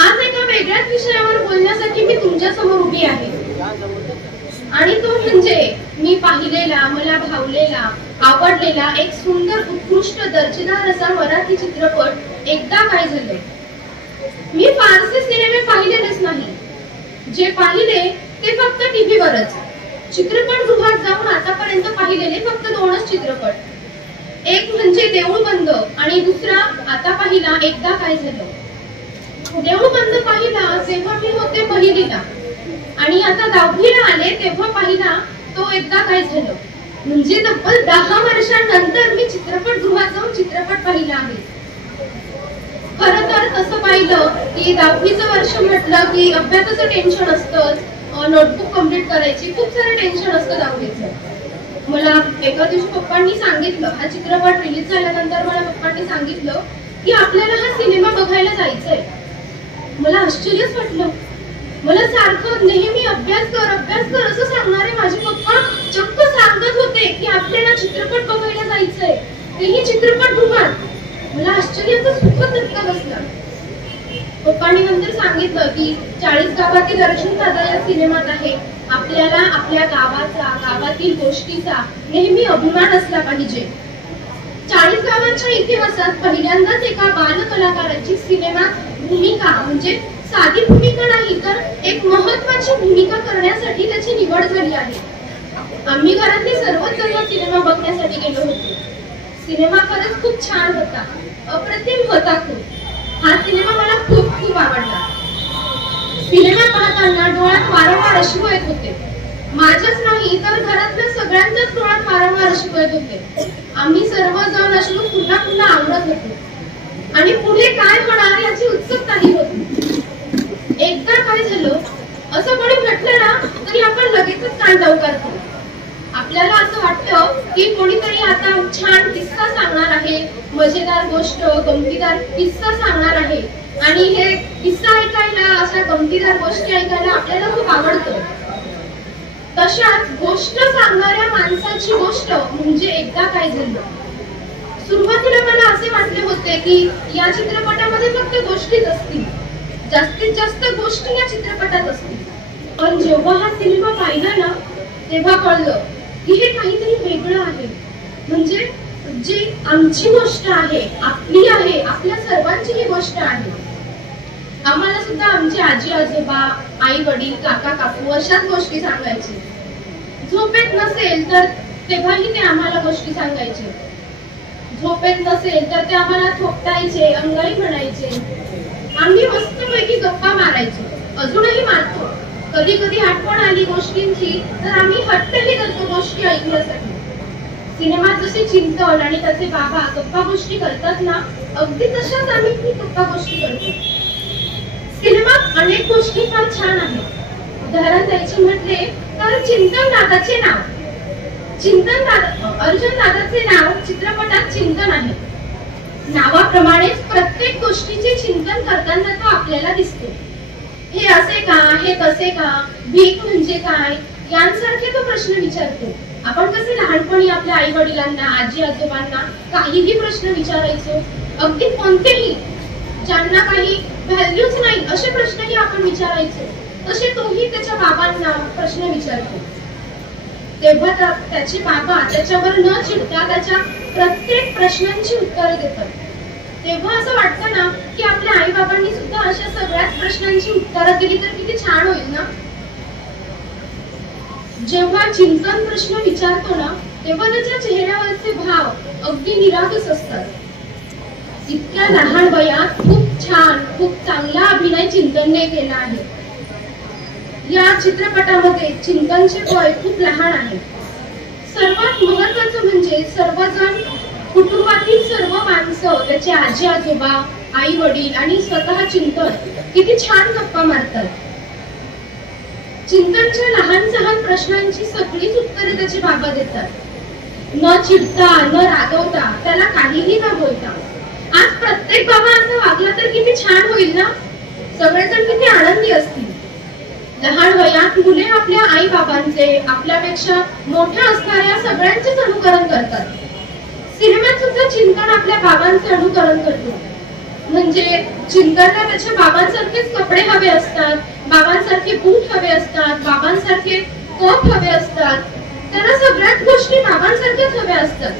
आज एका वेगळ्याच विषयावर बोलण्यासाठी मी तुमच्या समोर उभी आहे आणि तो म्हणजे मी पाहिलेला, मला भावलेला, आवडलेला एक सुंदर उत्कृष्ट दर्जेदार असा मराठी चित्रपट एकदा काय झालं. मी फारसे सिनेमे पाहिलेलेच नाही, जे पाहिले ते फक्त टीव्हीवरच. चित्रपटगृहात जाऊन आतापर्यंत पाहिलेले फक्त 2च चित्रपट, एक म्हणजे देऊळ बंद आणि दुसरा आता पाहिला एकदा काय झालं. देऊळ बंद पाहिला जेव्हा मी होते पहिलीला आणि आता 10वीला आले तेव्हा पाहिला तो एकदा काय झालं. म्हणजे तब्बल 10 वर्षांनंतर मी चित्रपटगृहात जाऊन चित्रपट पाहिला आहे. खरं तर तसं पाहिलं की 10वीचं वर्ष म्हटलं की अभ्यासाचं टेन्शन असतं, नोटबुक कम्प्लीट करायची, खूप सारं टेन्शन असतं दहावीचं. मला एका दिवशी पप्पांनी सांगितलं, हा चित्रपट रिलीज झाल्यानंतर मला पप्पांनी सांगितलं की आपल्याला हा सिनेमा बघायला जायचंय. मला आश्चर्यच वाटलं. मला सारखं नेहमी अभ्यास कर असं सांगणारे माझे पप्पा चक्क सांगत होते की आपल्याला चित्रपट बघायला जायचंय, तेही चित्रपटगृहात. मला आश्चर्याचा सुखद धक्का बसला. पप्पांनी नंतर सांगितलं की 40 गावातील अर्जुन दादा या सिनेमात आहे. आपल्याला आपल्या गावाचा, गावातील गोष्टीचा नेहमी अभिमान असला पाहिजे. 40 गावांच्या इतिहासात पहिल्यांदाच एका बाल कलाकाराची सिनेमात भूमिका, म्हणजे साधी भूमिका नाही तर एक महत्वाची भूमिका करण्यासाठी त्याची निवड झाली आहे. आम्ही घरातले सर्वच जण सिनेमा बघण्यासाठी गेलो होतो. सिनेमा खरंच खूप छान होता, अप्रतिम होता खूप. हा सिनेमा मला खूप खूप आवडला. सिनेमा पाहताना डोळ्यात वारंवार अश्रू येत होते. माझ्याच नाही तर घरातल्या सगळ्यांच्याच डोळ्यात वारंवार अश्रू येत होते. आम्ही सर्वजण अश्रू पुन्हा पुन्हा आवडत होतो आणि पुढे काय होणार याची उत्सुकताही होती. एकदा काय झालं, असं कोणी म्हटलं ना तरी आपण लगेचच कान लवकारतो. आपल्याला असं वाटतं की कोणीतरी आता छान किस्सा सांगणार आहे, मजेदार गोष्ट, गमतीदार किस्सा सांगणार आहे आणि हे किस्सा ऐकायला, अशा गमतीदार गोष्टी ऐकायला आपल्याला खूप आवडतं. तशाच गोष्ट सांगणाऱ्या माणसाची गोष्ट म्हणजे एकदा काय झालं. सुरुवातीला मला असे वाटले होते की या चित्रपटामध्ये फक्त गोष्टीच असतील, जास्तीत जास्त गोष्टी या चित्रपटात असतील. पण जेव्हा हा सिनेमा पाहिला ना तेव्हा कळलं की हे काहीतरी वेगळं आहे. म्हणजे जी आमची गोष्ट आहे, आपली आहे, आपल्या सर्वांची ही गोष्ट आहे. आम्हाला सुद्धा आमचे आजी आजोबा, आई वडील, काका काकू अशाच गोष्टी सांगायचे. झोपेत नसेल तर तेव्हाही ते आम्हाला गोष्टी सांगायचे. झोपेत नसेल तर ते आम्हाला थोपटायचे, अंगाई म्हणायचे. आम्ही मस्तपैकी गप्पा मारायचो, अजूनही मारतो. कधी कधी आठवण आली गोष्टींची तर आम्ही हट्टही करतो गोष्टी ऐकण्यासाठी. सिनेमात जसे चिंतन आणि त्याचे बाबा गप्पा गोष्टी करतात ना, अगदी तशाच आम्ही गप्पा गोष्टी करतो. सिनेमात अनेक गोष्टी फार छान आहेत. उदाहरण द्यायचे म्हटले तर चिंतन दादाचे नाव, अर्जुन दादाचे नाव चित्रपटात चिंतन आहे. नावाप्रमाणेच प्रत्येक गोष्टीचे चिंतन करताना तो आपल्याला दिसतो. हे असे का, हे तसे का, भीक म्हणजे काय, यांसारखे तो प्रश्न विचारतो. आपण कसे लहानपणी आपल्या आई वडिलांना, आजी आजोबांना काहीही प्रश्न विचारायचो, अगदी कोणतेही, ज्यांना काही व्हॅल्यूच नाही असे प्रश्नही आपण विचारायचो, तसे तोही त्याच्या बाबांना प्रश्न विचारतो. तेव्हा त्याचे बाबा त्याच्यावर न चिडता त्याच्या प्रत्येक प्रश्नांची उत्तरं देतात. तेव्हा असं वाटतं ना की आपल्या आई बाबांनी सुद्धा अशा सगळ्याच प्रश्नांची उत्तरं दिली तर किती छान होईल ना. जेव्हा चिंतन प्रश्न विचारतो ना तेव्हा त्याच्या चेहऱ्यावरचे भाव अगदी निरागस असतात. इतक्या लहान वयात खूप छान, खूप चांगला अभिनय चिंतनने केला आहे. या चित्रपटामध्ये चिंतनचे वय खूप लहान आहे. सर्वात महत्वाचं म्हणजे सर्वजण, कुटुंबातील सर्व माणसं, त्याचे आजी आजोबा, आई वडील आणि स्वतः चिंतन किती छान गप्पा मारतात. चिंतनच्या लहान सहान प्रश्नांची सगळीच उत्तरे त्याचे बाबा देतात, न चिडता, न रागवता, त्याला काहीही न बोलता. आज प्रत्येक बाबा असं वागला तर किती छान होईल ना, सगळेजण किती आनंदी असतील. लहान वयात मुले आपल्या आई बाबांचे, आपल्यापेक्षा मोठ्या असणाऱ्या सगळ्यांचेच अनुकरण करतात. सिनेमात सुद्धा चिंतन आपल्या बाबांचे अनुकरण करतो. म्हणजे चिंतनला त्याच्या बाबांसारखेच कपडे हवे असतात, बाबांसारखे बूट हवे असतात, बाबांसारखे कप हवे असतात, त्याला सगळ्याच गोष्टी बाबांसारख्याच हव्या असतात.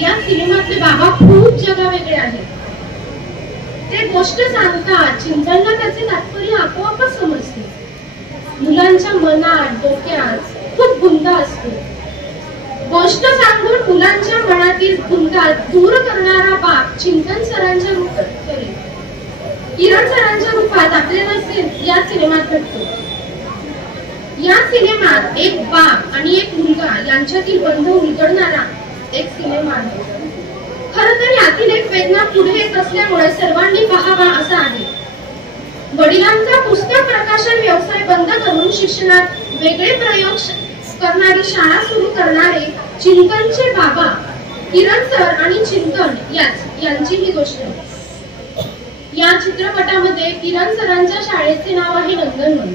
या सिनेमातले बाबा खूप जगावेगळे आहेत. ते गोष्ट सांगतात, चिंतनला त्याचे तात्पर्य आपोआपच समजते. मुलांच्या मनात, डोक्यात खूप गुंता असतो. गोष्ट सांगून मुलांच्या मनातील गुंता दूर करणारा बाप चिंतन सरांच्या रूपात, किरण सरांच्या रूपात आपल्याला या सिनेमात भेटतो. या सिनेमात एक बाप आणि एक मुलगा यांच्यातील बंध उलगडणारा एक सिनेमा आहे. खरं तर यातील एक वेदना पुढे येत असल्यामुळे सर्वांनी पाहावा असा आहे. वडिलांचा पुस्तक प्रकाशन व्यवसाय बंद करून शिक्षणात वेगळे प्रयोग करणारी शाळा सुरू करणारे चिंतनचे बाबा किरण सर आणि चिंतन यांची ही गोष्ट. या चित्रपटामध्ये किरण सरांच्या शाळेचे नाव आहे नंदनवन.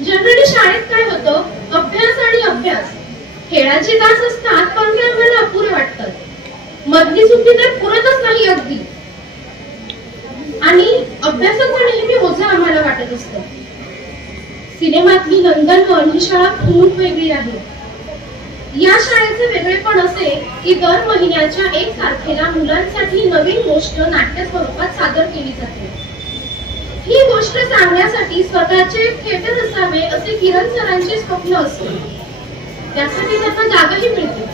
जनरली शाळेत काय होतं, अभ्यास आणि अभ्यास. खेळाचे तास असतात पण ते आम्हाला अपुरे वाटतात. मधली सुट्टी तर पुरतच नाही अगदी, आणि अभ्यासाचं नेहमी ओझं आम्हाला वाटत असतं. सिनेमातली नंदनवन ही शाळा खूप वेगळी आहे. या शाळेचे वेगळेपण असे की दर महिन्याच्या 1 तारखेला मुलांसाठी नवीन गोष्ट नाट्य स्वरूपात सादर केली जाते. ही गोष्ट सांगण्यासाठी स्वतःचे थिएटर असावे असे किरण सरांचे स्वप्न असते. त्यासाठी त्यांना जागाही मिळते.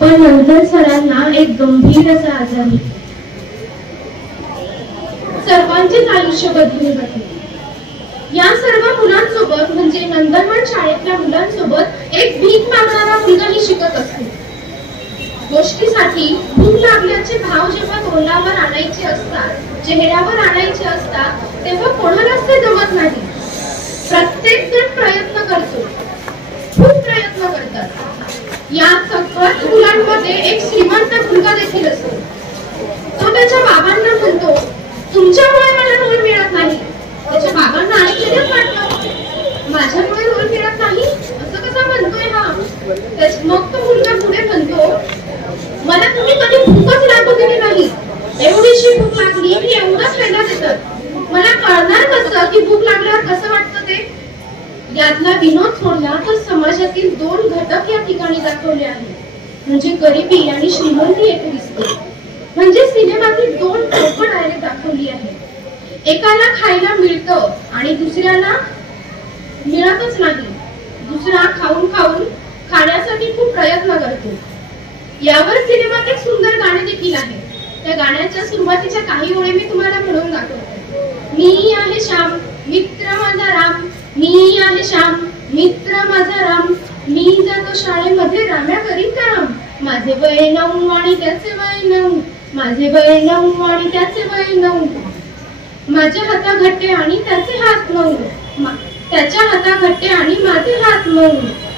पण नंतर सरांना एक गंभीर असा आजार होतो. सर्वांचेच आयुष्य बदलून जाते. या सर्व मुलांसोबत म्हणजे नंदनवन शाळेतल्या मुलांसोबत एक भीक मागणारा मुलगाही शिकत असतो. गोष्टीसाठी भूक लागल्याचे भाव जेव्हा तोंडावर आणायचे असतात, चेहऱ्यावर आणायचे असतात, तेव्हा कोणालाच ते जमत नाही. प्रत्येक जण प्रयत्न करतो, खूप प्रयत्न करतात. या सगळ्याच मुलांमध्ये एक श्रीमंत मुलगा देखील असतो. तो त्याच्या बाबांना म्हणतो, तुमच्यामुळे मला रोल मिळत नाही. त्याच्या बाबांना आश्चर्यच वाटलं, माझ्यामुळे रोल मिळत नाही असं कसा म्हणतोय हा. मग तो मुलगा पुढे म्हणतो, मला तुम्ही कधी भूकच लागू दिली नाही. एवढीशी भूक लागली की एवढंच खायला देतात. मला कळणार कसं की भूक लागल्यावर कसं वाटतं ते. यातला विनोद सोडला तर समाजातील 2 घटक या ठिकाणी दाखवले आहेत, म्हणजे गरिबी आणि श्रीमंती येथे दिसते. म्हणजे सिनेमातील 2 टोकं डायरेक्ट दाखवली आहे. एकाला खायला मिळतं आणि दुसऱ्याला मिळतच नाही. दुसरा खाऊन खाऊन खाण्यासाठी खूप प्रयत्न करतो. यावर सिनेमात एक सुंदर गाणे देखील आहे. त्या गाण्याच्या सुरुवातीच्या काही ओळी मी तुम्हाला म्हणून दाखवते. मी आहे श्याम मित्र माझा राम, मी आहे श्याम मित्र माझा राम, मी जातो शाळेमध्ये राम्या करीत काम. माझे वय 9 आणि त्याचे वय 9, माझे वय 9 आणि त्याचे वय 9. माझ्या हाता घट्टे आणि त्याचे हात 9, त्याच्या हाता घट्टे आणि माझे हात 9.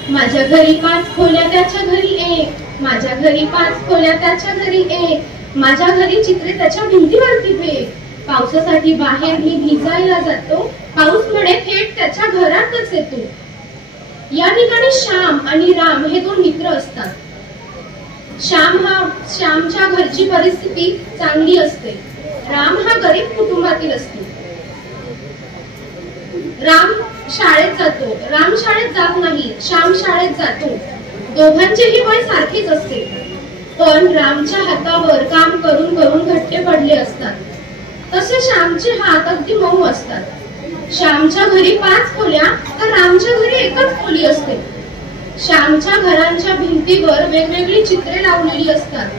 माझ्या घरी 5 खोल्या त्याच्या घरी 1, माझ्या घरी 5 खोल्या त्याच्या घरी 1. माझ्या घरी चित्रे त्याच्या भिंतीवरती फेक. पावसासाठी बाहेर मी भिजायला जातो, पाऊस म्हणे थेट त्याच्या घरातच येतो. या ठिकाणी श्याम आणि राम हे 2 मित्र असतात. श्यामच्या घरची परिस्थिती चांगली असते. राम हा गरीब कुटुंबातील असतो. राम शाळेत जातो, राम शाळेत जात नाही, श्याम शाळेत जातो. दोघांचेही वय सारखीच असते, पण रामच्या हातावर काम करून करून घट्टे पडले असतात, तसे श्यामचे हात अगदी मऊ असतात. श्यामच्या घरी 5 खोल्या तर रामच्या घरी एकच खोली असते. श्यामच्या घरांच्या भिंतीवर वेगवेगळी चित्रे लावलेली असतात,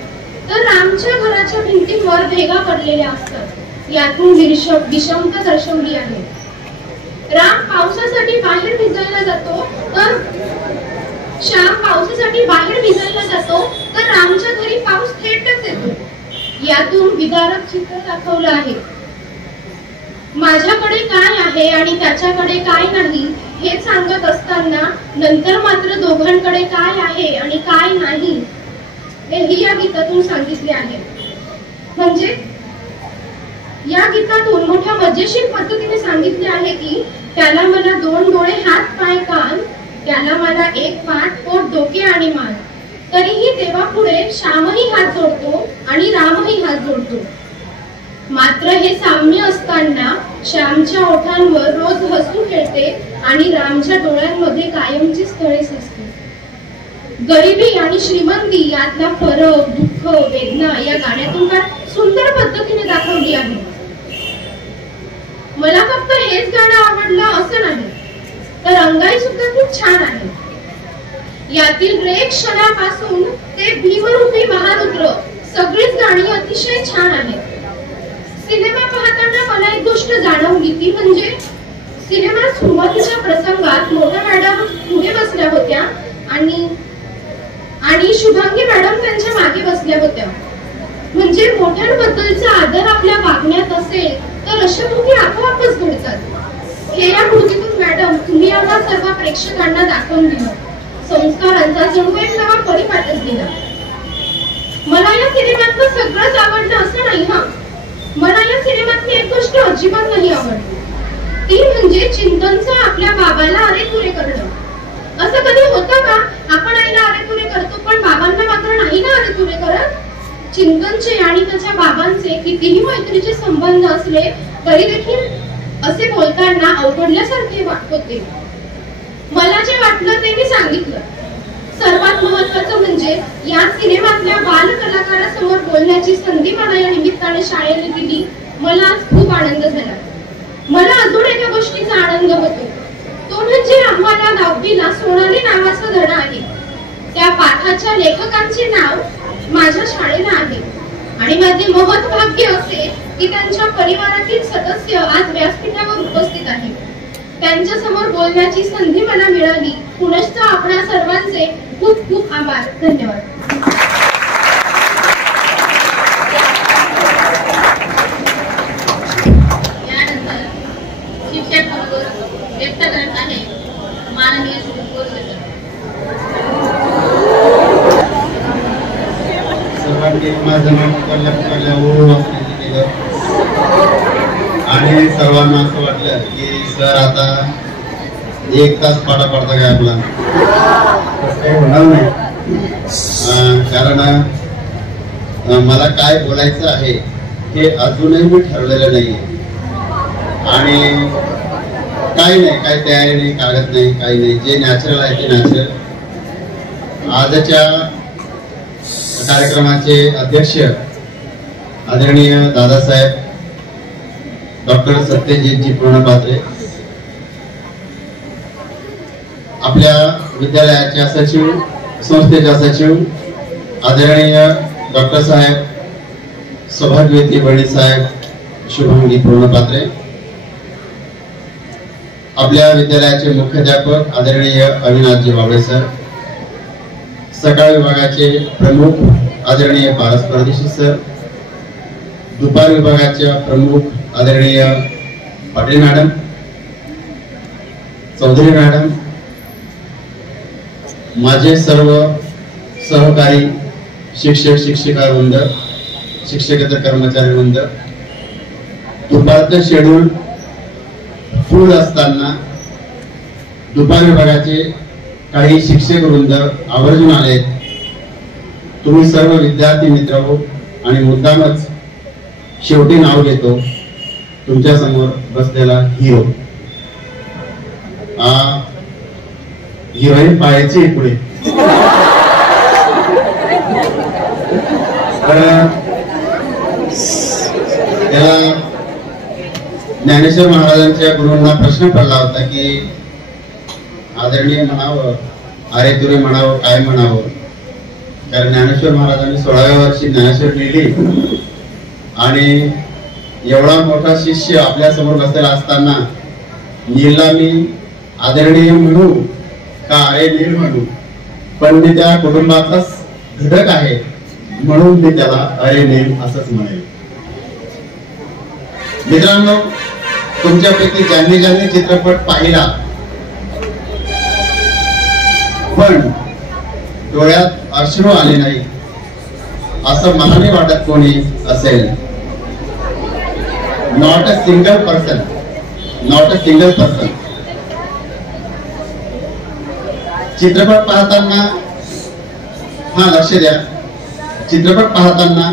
तर रामच्या घराच्या भिंतीवर भेगा पडलेल्या असतात. यातून विषमता दर्शवली आहे. राम पावसासाठी बाहेर भिजायला जातो तर श्याम पावसासाठी बाहेर भिजायला जातो, तर रामच्या घरी पाऊस थेटच येतो. यातून विदारक चित्र दाखवलं आहे. माझ्याकडे काय आहे आणि त्याच्याकडे काय नाही हे सांगत असताना नंतर मात्र दोघांकडे काय आहे आणि काय नाही हेही या गीतातून सांगितले आहे. म्हणजे या गीतातून मोठ्या मजेशीर पद्धतीने सांगितले आहे की त्याला मला 2 डोळे हात पाय कान, त्याला मला 1 पाठ पोट डोके आणि मान. तरीही देवापुढे श्यामही हात जोडतो आणि रामही हात जोडतो. मात्र हे साम्य असताना श्यामच्या ओठांवर रोज हसू खेळते आणि रामच्या डोळ्यांमध्ये कायमची स्थळे साचते. गरिबी आणि श्रीमंती यातला फरक, दुःख, वेदना या गाण्यातून फार सुंदर पद्धतीने दाखवली आहे. मला फक्त हेच गाणं आवडलं असं नाही, तर अंगाई सुद्धा खूप छान आहे. यातील रेख क्षणापासून ते भीमरूपी महारुद्र सगळीच गाणी अतिशय छान आहेत. सिनेमा पाहताना मला एक गोष्ट जाणवली ती म्हणजे सिनेमा सुरुवातीच्या प्रसंगात मोठ्या मॅडम पुढे बसल्या होत्या आणि शुभांगी मॅडम त्यांच्या मागे बसल्या होत्या. म्हणजे मोठ्यांबद्दलचा आदर आपल्या वागण्यात असेल तर अशा कृती आपोआपच घडतात। हे या कृतीतून मॅडम तुम्ही आम्हा सर्व प्रेक्षकांना दाखवून दिलं। संस्कारांचा जणू एक नवा परिपाठच दिला। मला या सिनेमातलं सगळंच आवडलं असं नाही हा। मला या सिनेमातली एक गोष्ट अजिबात नाही आवडली, ती म्हणजे चिंतनचं आपल्या बाबाला अरेतुरे करणं। असं कधी होतं का आपण आईला अरेतुरे करतो पण बाबांना मात्र नाही ना अरेतुरे करत? चिंतनचे आणि त्याच्या बाबांचे कितीही मैत्रीचे संबंध असले तरी देखील असे बोलताना अवघडल्यासारखे होते। मला जे वाटलं ते मी सांगितलं। सर्वात महत्त्वाचं म्हणजे या सिनेमातल्या बाल कलाकारासमोर बोलण्याची संधी मला या निमित्ताने शाळेने दिली। मला आज खूप आनंद झाला। मला अजून एका गोष्टीचा आनंद होतो, तो म्हणजे आम्हाला 9वीला सोनाली नावाचा धडा आहे। त्या पाठाच्या लेखकांचे नाव माझ्या शाळेला आहे आणि माझे महत् भाग्य असे की त्यांच्या परिवारातील सदस्य आज व्यासपीठावर उपस्थित आहेत। त्यांच्या समोर बोलण्याची संधी मला मिळाली। पुनश्च आपणा सर्वांचे खूप खूप आभार। धन्यवाद। यानंतर शिक्षक म्हणून व्यक्त करत आहे माननीय श्री गोरसकर। सर्वांनी माझं नाव पुकारल्या ओळख वाचण्याचं केलं आणि सर्वांना असं वाटलं की सर आता 1 तास पाडा पडता काय आपला काही होणार नाही, कारण मला काय बोलायचं आहे हे अजूनही मी ठरवलेलं नाहीये आणि काही नाही, काही तयारी नाही, कागद नाही, काही नाही, जे नॅचरल आहे ते नॅचरल। आजच्या कार्यक्रमाचे अध्यक्ष आदरणीय दादासाहेब डॉक्टर सत्यजितजी पूर्णपात्रे, आपल्या विद्यालयाच्या सचिव, संस्थेच्या सचिव आदरणीय डॉक्टर साहेब सौभाग्यवती बहिणी साहेब शुभंगी पूर्णपात्रे, आपल्या विद्यालयाचे मुख्याध्यापक आदरणीय अविनाशजी वावळे सर, सकाळ विभागाचे प्रमुख आदरणीय पारस परदेशी सर, दुपार विभागाचे प्रमुख आदरणीय पाटील मॅडम, चौधरी मॅडम, माझे सर्व सहकारी शिक्षक शिक्षिका वृंद, शिक्षकेतर कर्मचारी वृंद, दुपारचं शेड्यूल फुल असताना दुपार विभागाचे काही शिक्षक वृंद आवर्जून आलेत। तुम्ही सर्व विद्यार्थी मित्र हो आणि मुद्दामच शेवटी नाव घेतो तुमच्या समोर बसलेला हिरो, हिरोईन पाहायची पुढे। त्याला ज्ञानेश्वर महाराजांच्या गुरूंना प्रश्न पडला होता की आदरणीय म्हणावं, अरे तुरे म्हणावं, काय म्हणावं, कारण ज्ञानेश्वर महाराजांनी 16व्या वर्षी ज्ञानेश्वर लिहिली आणि एवढा मोठा शिष्य आपल्या समोर बसलेला असताना नीलला मी आदरणीय म्हणू का अरे नील म्हणू, पण मी त्या कुटुंबाचाच घटक आहे म्हणून मी त्याला अरे नील असंच म्हणेल। मित्रांनो, तुमच्यापैकी ज्यांनी चित्रपट पाहिला पण डोळ्यात अश्रू आले नाही असं मला नाही वाटत कोणी असेल। Not a single person, not a single person. चित्रपट पाहताना, हा लक्ष द्या, चित्रपट पाहताना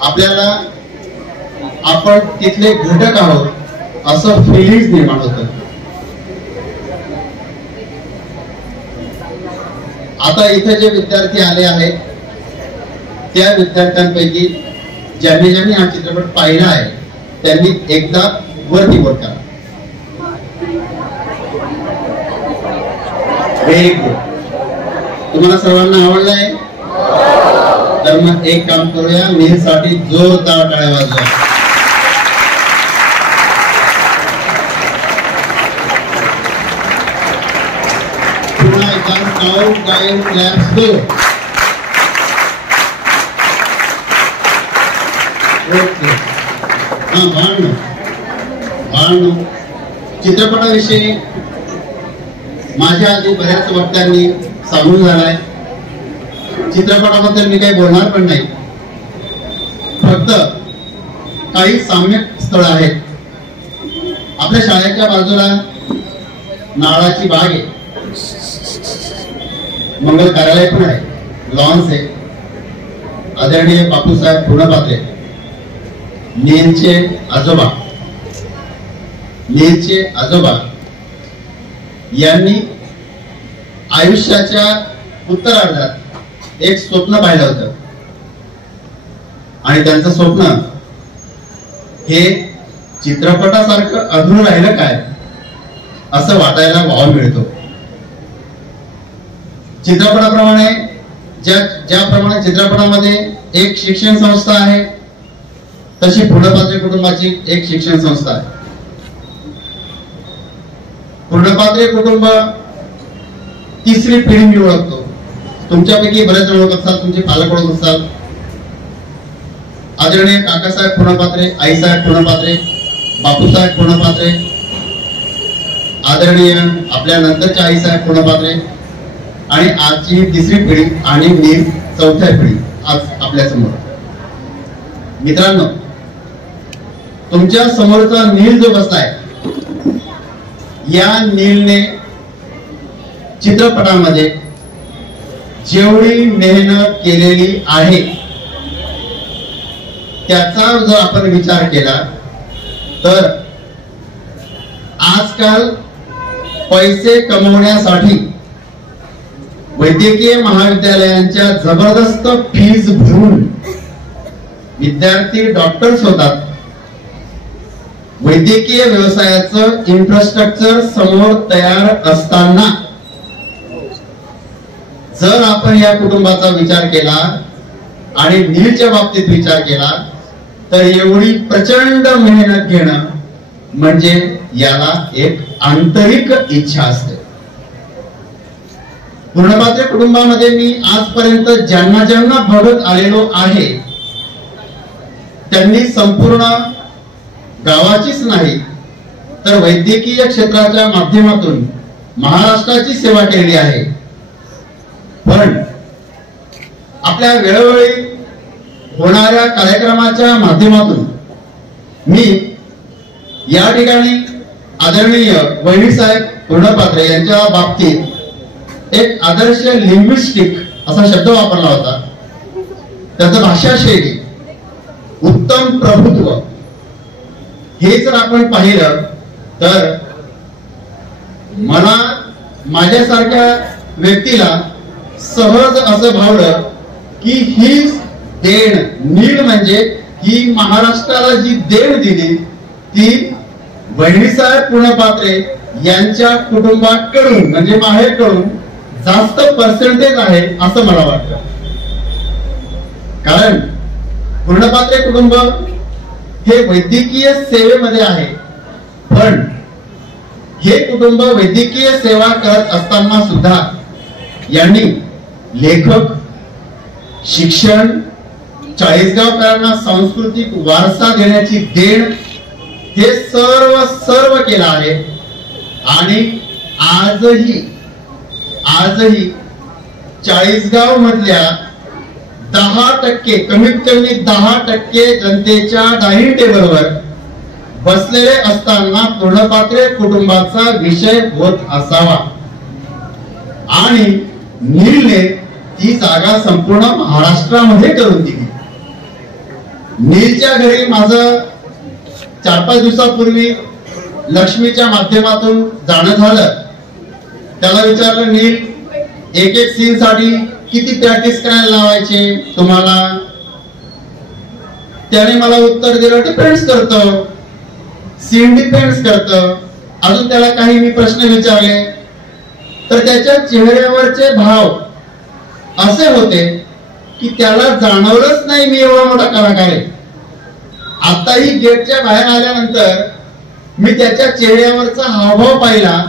आपल्याला आपण तिथले घटक आहोत असं फिलिंग्स निर्माण होतं। आता इथे जे विद्यार्थी आले आहेत त्या विद्यार्थ्यांपैकी ज्यांनी हा चित्रपट पाहिला आहे त्यांनी एकदा वरती बोट करा। Very good. तुम्हाला सर्वांना आवडलंय? तर मग एक काम करूया, नीलसाठी जोरदार टाळ्या वाजवा। पुन्हा एकदा साऊंड गाईड क्लॅप्स दो। ओके. हा बाळांनो, चित्रपटाविषयी माझ्या आधी बऱ्याच वक्त्यांनी सांगून झालाय. चित्रपटाबद्दल मी काही बोलणार पण नाही. फक्त काही साम्य स्थळ आहेत. आपल्या शाळेच्या बाजूला नारळाची बाग आहे, मंगल कार्यालय पण आहे, लॉन्स आहे. आदरणीय बापूसाहेब पुणपात्रे, नीलचे आजोबा यांनी आयुष्याच्या उत्तरार्धात एक स्वप्न पाहिलं होतं आणि त्यांचं स्वप्न हे चित्रपटासारखं अधूर राहिलं काय असं वाटायला वाव मिळतो. चित्रपटाप्रमाणे ज्याप्रमाणे चित्रपटामध्ये एक शिक्षण संस्था आहे, तशी पुणपात्रे कुटुंबाची एक शिक्षण संस्था आहे. पुणपात्रे कुटुंब तिसरी पिढी मी ओळखतो. तुमच्यापैकी बरेच जण ओळखत असाल, तुमचे पालक ओळखत असाल. आदरणीय काकासाहेब पुणपात्रे, आईसाहेब पुणपात्रे, बापूसाहेब पुणपात्रे, आदरणीय आपल्या नंतरच्या आईसाहेब पुणपात्रे आणि आजची तिसरी पिढी आणि नील चौथ्या पिढी आज आपल्या समोर. मित्रांनो, तुमच्या समोरचा नील जो बसलाय, या नीलने चित्रपटामध्ये जेवढी मेहनत केलेली आहे त्याचा जर आपण विचार केला तर आजकाल पैसे कमवण्यासाठी वैद्यकीय महाविद्यालयांच्या जबरदस्त फीज भरून विद्यार्थी डॉक्टर्स होतात. वैद्यकीय व्यवसायाचं इन्फ्रास्ट्रक्चर समोर तयार असताना जर आपण या कुटुंबाचा विचार केला आणि नीलच्या बाबतीत विचार केला तर एवढी प्रचंड मेहनत घेणं म्हणजे याला एक आंतरिक इच्छा असते. पुणपात्रे कुटुंबामध्ये मी आजपर्यंत ज्यांना ज्यांना बघत आलेलो आहे त्यांनी संपूर्ण गावाचीच नाही तर वैद्यकीय क्षेत्राच्या माध्यमातून महाराष्ट्राची सेवा केली आहे. पण आपल्या वेळोवेळी होणाऱ्या कार्यक्रमाच्या माध्यमातून मी या ठिकाणी आदरणीय वहिनीसाहेब पुणपात्रे यांच्या बाबतीत एक आदर्श लिंग्विस्टिक असा शब्द वापरला होता. त्याचं भाषा शैली, उत्तम प्रभुत्व, हे जर आपण पाहिलं तर मला माझ्यासारख्या व्यक्तीला सहज असं भावलं की ही देण, नील म्हणजे ही महाराष्ट्राला जी देण दिली ती वहिनीसाहेब पुणपात्रे यांच्या कुटुंबाकडून म्हणजे माहेरकडून जास्त पर्सेंटेज आहे असं मला वाटतं. कारण पुणपात्रे कुटुंब हे वैद्यकीय सेवेमध्ये आहे, पण हे कुटुंब वैद्यकीय सेवा करत असताना सुद्धा यांनी लेखक, शिक्षण, चाळीसगावकरांना सांस्कृतिक वारसा देण्याची देण हे सर्व केलं आहे. आणि आजही चाळीसगाव मधल्या 10%, कमीत कमी 10% जनतेच्या डायनिंग टेबलवर बसलेले असताना पुणपात्रे कुटुंबाचा विषय होत असावा. आणि नीलने ती जागा संपूर्ण महाराष्ट्रामध्ये करून दिली. नीलच्या घरी माझं 4-5 दिवसापूर्वी लक्ष्मीच्या माध्यमातून जाणं झालं. त्याला विचारलं, नील, एक सीन साठी किती प्रॅक्टिस करायला लावायचे तुम्हाला? त्याने मला उत्तर दिलं, डिपेंड्स करतो, सीन डिपेंड्स करतं. अजून त्याला काही मी प्रश्न विचारले तर त्याच्या चेहऱ्यावरचे भाव असे होते की त्याला जाणवलंच नाही मी एवढा मोठा कलाकार आहे. आताही गेटच्या बाहेर आल्यानंतर मी त्याच्या चेहऱ्यावरचा हावभाव पाहिला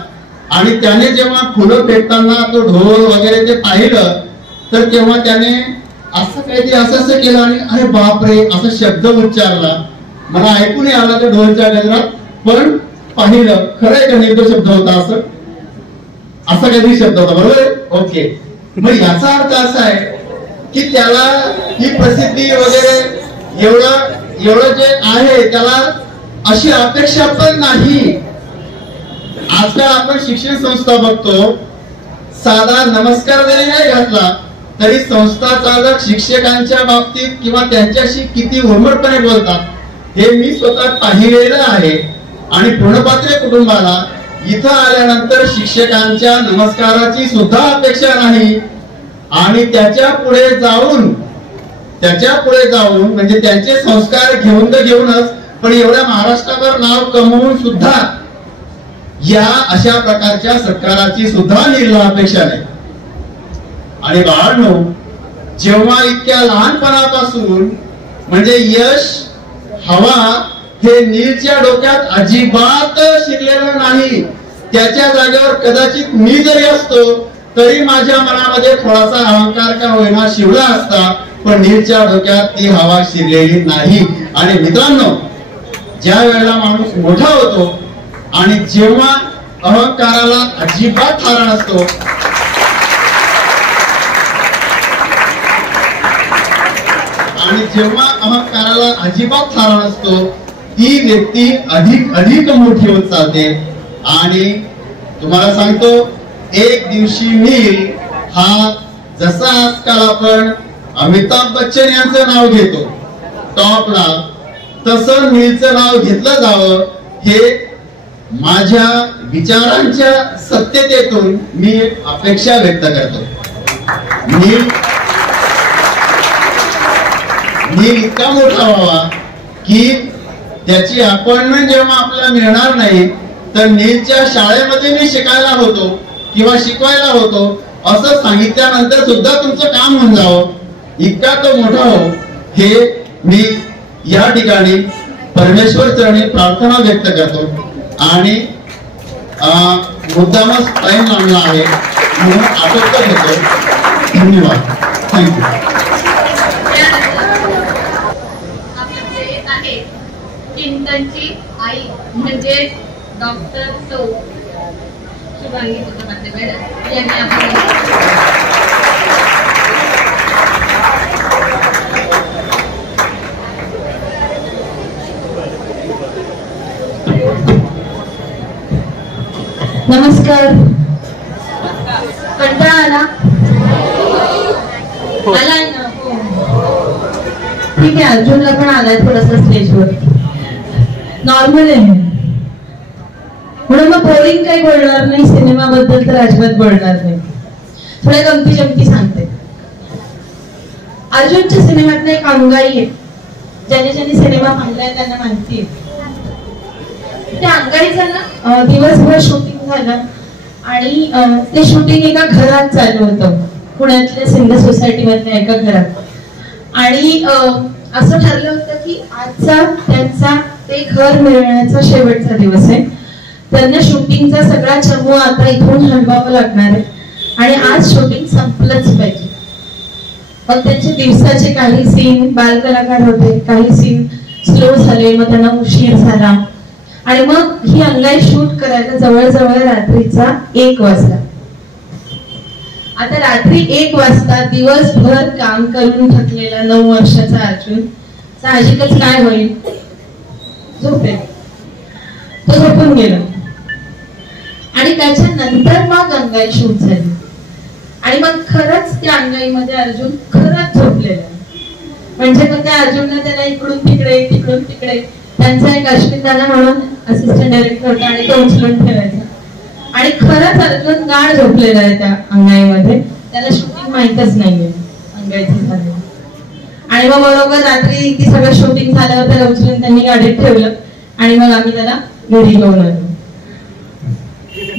आणि त्याने जेव्हा फुलं फेकताना तो ढोल वगैरे ते पाहिलं तर तेव्हा त्याने असं काहीतरी असं केलं आणि अरे बापरे असा शब्द उच्चारला. मला ऐकून आला त्या ढोलच्या गजरात, पण पाहिलं खरंय का नाही तो शब्द होता, असा काहीतरी शब्द होता. बरोबर आहे? ओके. मग याचा अर्थ असा आहे की त्याला ही प्रसिद्धी वगैरे एवढं जे आहे त्याला अशी अपेक्षा पण नाही. आजकाल आपण शिक्षण संस्था बघतो, साधा नमस्कार जरी नाही घातला तरी संस्था चालक शिक्षकांच्या बाबतीत किंवा त्यांच्याशी किती उर्मटपणे बोलतात हे मी स्वतः पाहिलेलं आहे. आणि पूर्णपात्रे कुटुंबाला इथं आल्यानंतर शिक्षकांच्या नमस्काराची सुद्धा अपेक्षा नाही. आणि त्याच्या पुढे जाऊन म्हणजे त्यांचे संस्कार घेऊन तर घेऊनच, पण एवढ्या महाराष्ट्रावर नाव कमवून सुद्धा या अशा प्रकारच्या सत्काराची सुद्धा नीलला अपेक्षा नाही. आणि बाळांनो, जेव्हा इतक्या लहानपणापासून म्हणजे यश हवा हे नीलच्या डोक्यात अजिबात शिरलेलं नाही. त्याच्या जागेवर कदाचित मी जरी असतो तरी माझ्या मनामध्ये थोडासा अहंकार का होईना शिवला असता, पण नीलच्या डोक्यात ती हवा शिरलेली नाही. आणि मित्रांनो, ज्या वेळेला माणूस मोठा होतो आणि जेव्हा अहंकाराला अजिबात थारा नसतो, ती व्यक्ती अधिक मोठी होत चालते. आणि तुम्हाला सांगतो, एक दिवशी नील हा जसा आजकाल आपण अमिताभ बच्चन यांचं नाव घेतो टॉपला, तसं नीलचं नाव घेतलं जावं हे माझ्या विचारांच्या सत्यतेतून मी एक अपेक्षा व्यक्त करतो. नील इतका मोठा व्हावा की त्याची अपॉइंटमेंट जेव्हा आपल्याला मिळणार नाही तर नीलच्या शाळेमध्ये मी शिकायला होतो किंवा शिकवायला होतो असं सांगितल्यानंतर सुद्धा तुमचं काम होऊन जावं, इतका तो मोठा हो, हे मी या ठिकाणी परमेश्वर चरणी प्रार्थना व्यक्त करतो. आणि मुद्दामच टाइम लागला आहे म्हणून आटोपत होतो. धन्यवाद. थँक्यू. चिंतनची आई म्हणजे डॉक्टर सौ शुभांगी मुखोपाध्याय मॅडम यांनी नमस्कार. कंटाळा आला? आलाय ना? ठीक आहे, अर्जुनला पण आलाय थोडासा स्टेजवर. नॉर्मल आहे म्हणून मग बोरिंग काही बोलणार नाही, सिनेमाबद्दल तर अजिबात बोलणार नाही. थोड्या गमती जमती सांगते. अर्जुनच्या सिनेमात एक अंगाई आहे, ज्याने सिनेमा पाहिलाय त्यांना माहिती आहे. त्या अंगाईचं ना दिवसभर शूटिंग झालं आणि ते शूटिंग एका घरात चालू होतं, पुण्यातल्या सिंध सोसायटी मधल्या एका घरात. आणि असं ठरलं होतं की आजचा त्यांचा ते घर मिळवण्याचा शेवटचा दिवस आहे. त्यांना शूटिंगचा सगळा चमू आता इथून हलवावं लागणार आहे आणि आज शूटिंग संपलंच पाहिजे. मग त्यांचे दिवसाचे काही सीन बालकलाकार होते, काही सीन स्लो झाले, मग त्यांना उशीर झाला आणि मग ही अंगाई शूट करायला जवळजवळ रात्रीचा 1 वाजला. आता रात्री 1 वाजता दिवसभर काम करून थकलेला 9 वर्षाचा अर्जुन साहजिकच काय होईल, झोपेल. तो झोपून गेला आणि त्याच्यानंतर मग अंगाई शूट झाली आणि मग खरंच त्या अंगाईमध्ये अर्जुन खरंच झोपलेला. म्हणजे मग त्या अर्जुनला त्याला इकडून तिकडे त्यांचा एक अश्विन दादा म्हणून असिस्टंट डायरेक्टर होता आणि तो उचलून ठेवायचा. आणि खरंच अर्जुन गाढ झोपलेला आहे त्या अंगाईमध्ये, त्याला शूटिंग माहितच नाहीये अंगाईचं झालं. आणि मग बरोबर रात्री ती सगळं शूटिंग झाल्यावर त्याला उचलून त्यांनी गाडीत ठेवलं आणि मग आम्ही त्याला घरी घेऊन आलो.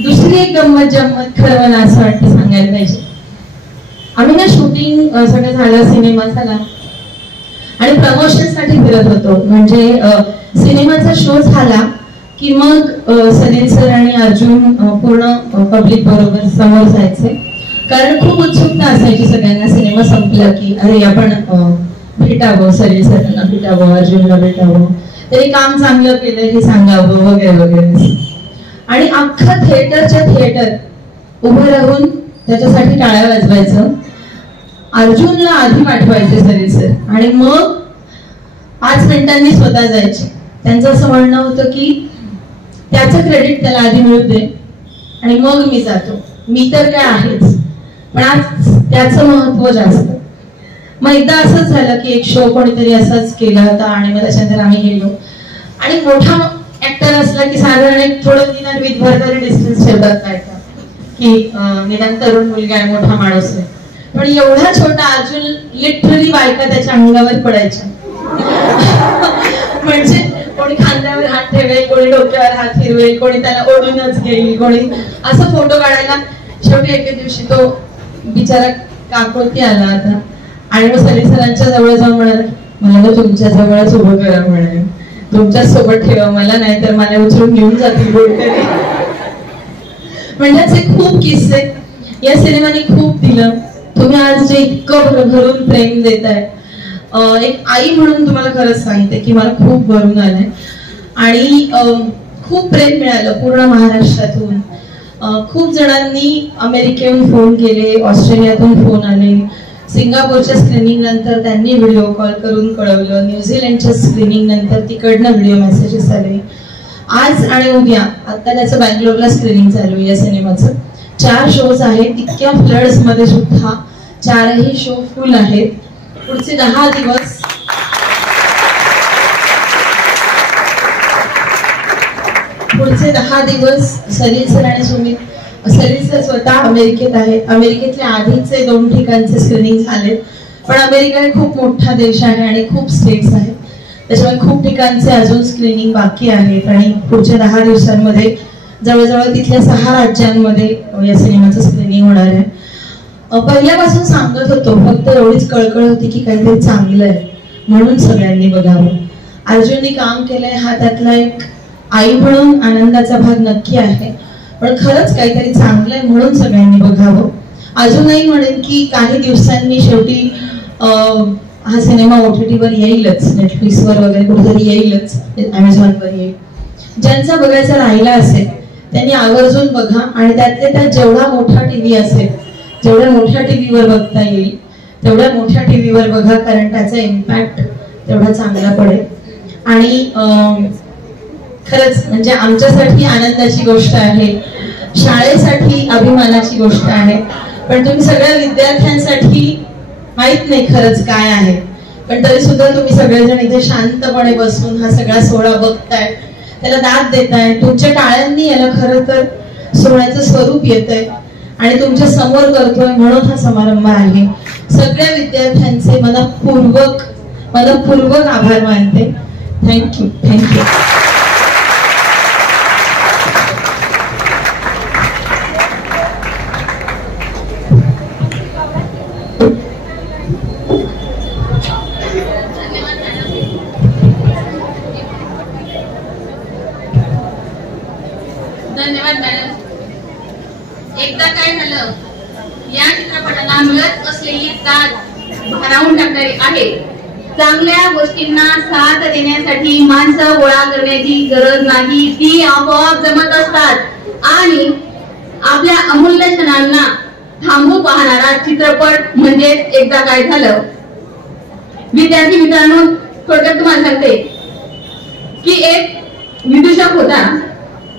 दुसरी एक गंमत खरं मला असं वाटतं सांगायला पाहिजे. आम्ही ना शूटिंग सगळं झालं, सिनेमा झाला आणि प्रमोशन साठी फिरत होतो. म्हणजे सिनेमाचा शो झाला की मग सलील सर आणि अर्जुन पूर्ण पब्लिक बरोबर समोर जायचे. कारण खूप उत्सुकता असायची सगळ्यांना सिनेमा संपला की अरे आपण भेटावं, सलील सरांना भेटावं, अर्जुनला भेटावं, त्यांनी काम चांगलं केलं हे सांगावं वगैरे वगैरे. आणि अख्खं थिएटर उभं राहून त्याच्यासाठी टाळ्या वाजवायचं, अर्जुनला आधी पाठवायचे सलील सर आणि मग 5 मिनिटांनी स्वतः जायचे. त्यांचं असं म्हणणं होतं की त्याचं क्रेडिट त्याला आधी मिळू दे आणि मग मी जातो, मी तर काय आहेच, पण आज त्याचं महत्व जास्त. मग एकदा असंच झालं की एक शो कोणीतरी असाच केला होता आणि मग त्याच्यानंतर आम्ही गेलो आणि मोठा ऍक्टर असला की साधारण एक थोडं निदान विधभर तरी डिस्टन्स ठेवतात काय का की निदान तरुण मुलगा आहे, मोठा माणूस आहे. पण एवढा छोटा अर्जुन लिटरली बायका त्याच्या अंगावर पडायच्या. म्हणजे कोणी खांद्यावर हात ठेवेल, कोणी डोक्यावर हात फिरवेल, कोणी त्याला ओढूनच घेईल, कोणी असं फोटो काढायला. शेवटी एके दिवशी तो बिचारा काकोती आला आता आणि मग सलील सरांच्या जवळ जाऊन म्हणाला मला तुमच्या जवळच उभं करा म्हणाले, तुमच्याच सोबत ठेवा मला, नाही तर मला उचलून घेऊन जातील कोणतरी. म्हणजे असे खूप किस्से या सिनेमाने खूप दिलं. तुम्ही आज जे इतकं भरून प्रेम देताय, एक आई म्हणून तुम्हाला खरंच सांगते की मला खूप भरून आलंय आणि खूप प्रेम मिळालं पूर्ण महाराष्ट्रातून. खूप जणांनी अमेरिकेहून फोन केले, ऑस्ट्रेलियातून फोन आले, सिंगापूरच्या स्क्रीनिंग नंतर त्यांनी व्हिडिओ कॉल करून कळवलं, न्यूझीलंडच्या स्क्रीनिंग नंतर तिकडनं व्हिडिओ मेसेजेस आले. आज आणि उद्या आता त्याचं बँगलोरला स्क्रीनिंग चालू आहे या सिनेमाचं. 4 शोज आहेत, इतक्या फ्लड्स मध्ये सुद्धा 4ही शो फुल आहेत. पुढचे 10 दिवस सलील सर आणि सुमित, सलील सर स्वतः अमेरिकेत आहेत. अमेरिकेतल्या आधीचे 2 ठिकाणचे स्क्रीनिंग झालेत, पण अमेरिका हे खूप मोठा देश आहे आणि खूप स्टेट्स आहेत, त्याच्यामुळे खूप ठिकाणचे अजून स्क्रीनिंग बाकी आहेत आणि पुढच्या 10 दिवसांमध्ये जवळजवळ तिथल्या 6 राज्यांमध्ये या सिनेमाचं स्क्रीनिंग होणार आहे. पहिल्यापासून सांगत होतो, फक्त एवढीच कळकळ होती की काहीतरी चांगलं आहे म्हणून सगळ्यांनी बघावं. अर्जुनने काम केलंय हा त्यातला एक आई म्हणून आनंदाचा भाग नक्की आहे, पण खरंच काहीतरी चांगलं आहे म्हणून सगळ्यांनी बघावं. अजूनही म्हणेन की काही दिवसांनी शेवटी हा सिनेमा OTT वर येईलच, नेटफ्लिक्सवर वगैरे कुठेतरी येईलच, अमेझॉनवर येईल. ज्यांचा बघायचा राहिला असेल त्यांनी आवर्जून बघा आणि त्यातल्या त्यात जेवढा मोठा टीव्ही असेल, जेवढ्या मोठ्या टीव्हीवर बघता येईल तेवढ्या मोठ्या टीव्हीवर बघा, कारण त्याचा इम्पॅक्ट तेवढा चांगला पडेल. आणि खरंच म्हणजे आमच्यासाठी आनंदाची गोष्ट आहे, शाळेसाठी अभिमानाची गोष्ट आहे, पण तुम्ही सगळ्या विद्यार्थ्यांसाठी माहित नाही खरंच काय आहे, पण तरी सुद्धा तुम्ही सगळेजण इथे शांतपणे बसून हा सगळा सोहळा बघताय, त्याला दाद देताय. तुमच्या टाळ्यांनी याला खरं तर सोहळ्याचं स्वरूप येतंय आणि तुमच्या समोर करतोय म्हणून हा समारंभ आहे. सगळ्या विद्यार्थ्यांचे मनपूर्वक आभार मानते. थँक्यू. धन्यवाद मॅडम. एकदा काय झालं, या चित्रपटाला मिळत असलेली साथ भारावून टाकणारी आहे. चांगल्या गोष्टींना साथ देण्यासाठी माणसं गोळा करण्याची गरज नाही, ती आपोआप जमत असतात आणि आपल्या अमूल्य क्षणांना थांबू पाहणारा चित्रपट म्हणजे एकदा काय झालं. विद्यार्थी मित्रांनो, थोडक्यात तुम्हाला सांगते की एक विदूषक होता,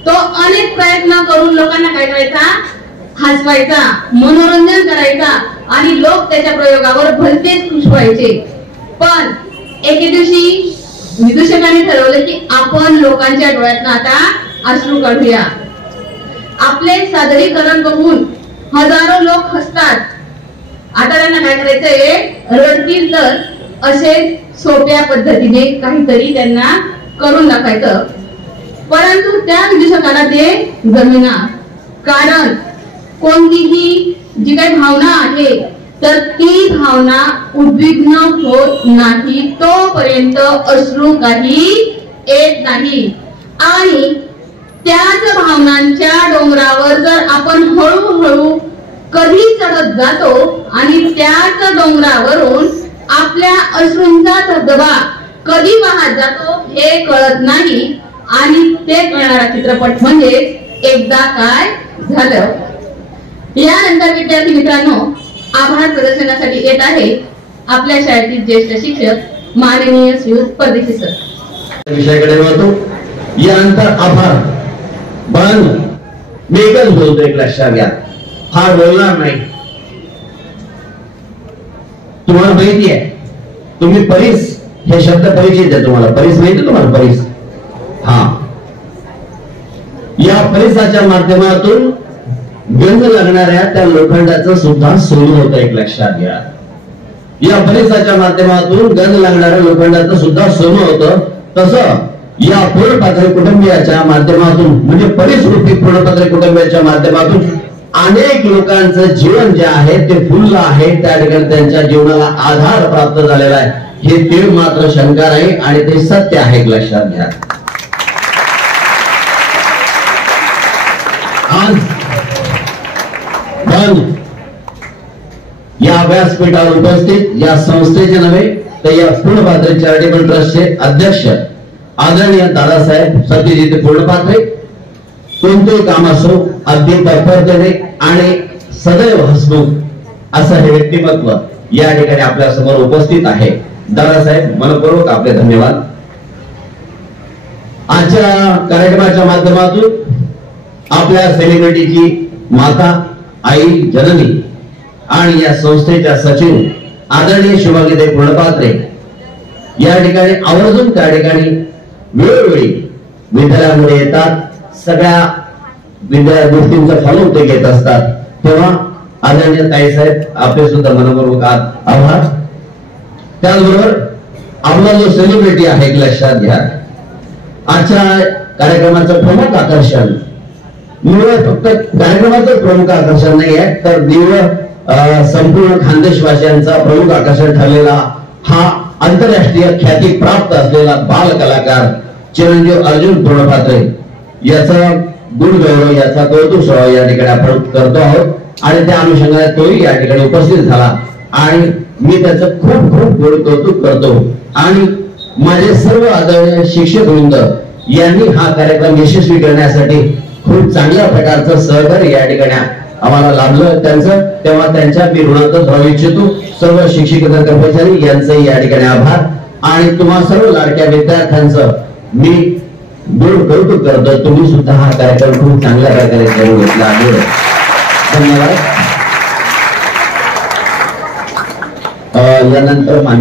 तो अनेक प्रयत्न करून लोकांना काय करायचा, हसवायचा, मनोरंजन करायचा आणि लोक त्याच्या प्रयोगावर भलतेच खुश व्हायचे. पण एके दिवशी विदूषकाने ठरवलं की आपण लोकांच्या डोळ्यातनं आता अश्रू काढूया. आपले सादरीकरण बघून हजारो लोक हसतात, आता त्यांना काय करायचंय, रडतील तर असे सोप्या पद्धतीने काहीतरी त्यांना करून दाखवायचं. परंतु त्या विदूषकाला ते जमेना, कारण कोणतीही जी काही भावना आहे तर ती भावना उद्विग्न होत नाही तोपर्यंत अश्रू काही येत नाही. आणि त्याच भावनांच्या डोंगरावर जर आपण हळूहळू कधी चढत जातो आणि त्याच डोंगरावरून आपल्या अश्रूंचा धबधबा कधी वाहत जातो हे कळत नाही. आणि ते कळणारा चित्रपट म्हणजे एकदा काय झालं. यानंतर विद्यार्थी मित्रांनो, आभार प्रदर्शनासाठी येत आहे आपल्या शाळेतील ज्येष्ठ शिक्षक माननीय श्री परदेशी सर. विषयाकडे वळतो. यानंतर आभार. पण मी एकच बोलतो, एक लक्षात घ्या, फार बोलणार नाही. तुम्हाला माहिती आहे, तुम्ही परीस हे शब्द परिचित आहे, तुम्हाला परीस माहिती, तुम्हाला परीस. हा, या परिसाच्या माध्यमातून गंज लागणाऱ्या त्या लोखंडाचं सुद्धा सोनं होतं, एक लक्षात घ्या. या परिसाच्या माध्यमातून गंज लागणाऱ्या लोखंडाचं सुद्धा सोनं होतं. तसं या पूर्णपात्र कुटुंबियाच्या माध्यमातून म्हणजे परिसरूपी पूर्णपात्र कुटुंबियाच्या माध्यमातून अनेक लोकांचं जीवन जे आहे ते फुललं आहे. त्या ठिकाणी त्यांच्या जीवनाला आधार प्राप्त झालेला आहे, हे ते मात्र शंका नाही आणि ते सत्य आहे, लक्षात घ्या. आज या व्यासपीठावर उपस्थित या संस्थेचे नव्हे तर या फुलपात्रे चॅरिटेबल ट्रस्टचे अध्यक्ष आदरणीय दादासाहेब सत्यजित फुलपात्रे, कोणतेही काम असो अगदी तत्परतेने आणि सदैव हसमुख असं हे व्यक्तिमत्व या ठिकाणी आपल्या समोर उपस्थित आहे. दादासाहेब, मनपूर्वक आपले धन्यवाद. आजच्या कार्यक्रमाच्या माध्यमातून आपल्या सेलिब्रिटीची माता, आई, जननी आणि या संस्थेच्या सचिव आदरणीय शिवाजीताई फुलपात्रे या ठिकाणी आवर्जून त्या ठिकाणी वेळोवेळी विद्यालयामध्ये येतात. सगळ्या गोष्टींचा फॉलो ते घेत असतात. तेव्हा आदरणीय ताईसाहेब आपले सुद्धा मनपूर्वक आभार. त्याचबरोबर आपला जो सेलिब्रिटी आहे लक्षात घ्या, आजच्या कार्यक्रमाचं प्रमुख आकर्षण निवड फक्त कार्यक्रमाचं प्रमुख आकर्षण नाही आहे, तर निवड संपूर्ण खानदेशवासियांचा प्रमुख आकर्षण ठरलेला हा आंतरराष्ट्रीय ख्याती प्राप्त असलेला बाल कलाकार चिरंजीव अर्जुन फुलपात्रे याचा गुणगौरव, याचा कौतुक सोहळा या ठिकाणी आपण करतो आहोत. आणि त्या अनुषंगाने तोही या ठिकाणी उपस्थित झाला आणि मी त्याचं खूप खूप गोड कौतुक करतो. आणि माझे सर्व आदरणीय शिक्षक वृंद यांनी हा कार्यक्रम यशस्वी करण्यासाठी खूप चांगल्या प्रकारचं सहकार्य या ठिकाणी आम्हाला लाभलं त्यांचं, तेव्हा त्यांच्या मी ऋणातच राहू इच्छितो. सर्व शिक्षक कर्मचारी यांचंही या ठिकाणी आभार आणि तुम्हा सर्व लाडक्या विद्यार्थ्यांचं मी गोड कौतुक करतो. तुम्ही सुद्धा हा कार्यक्रम खूप चांगल्या प्रकारे करून घेतला आहे. धन्यवाद. यानंतर मान्य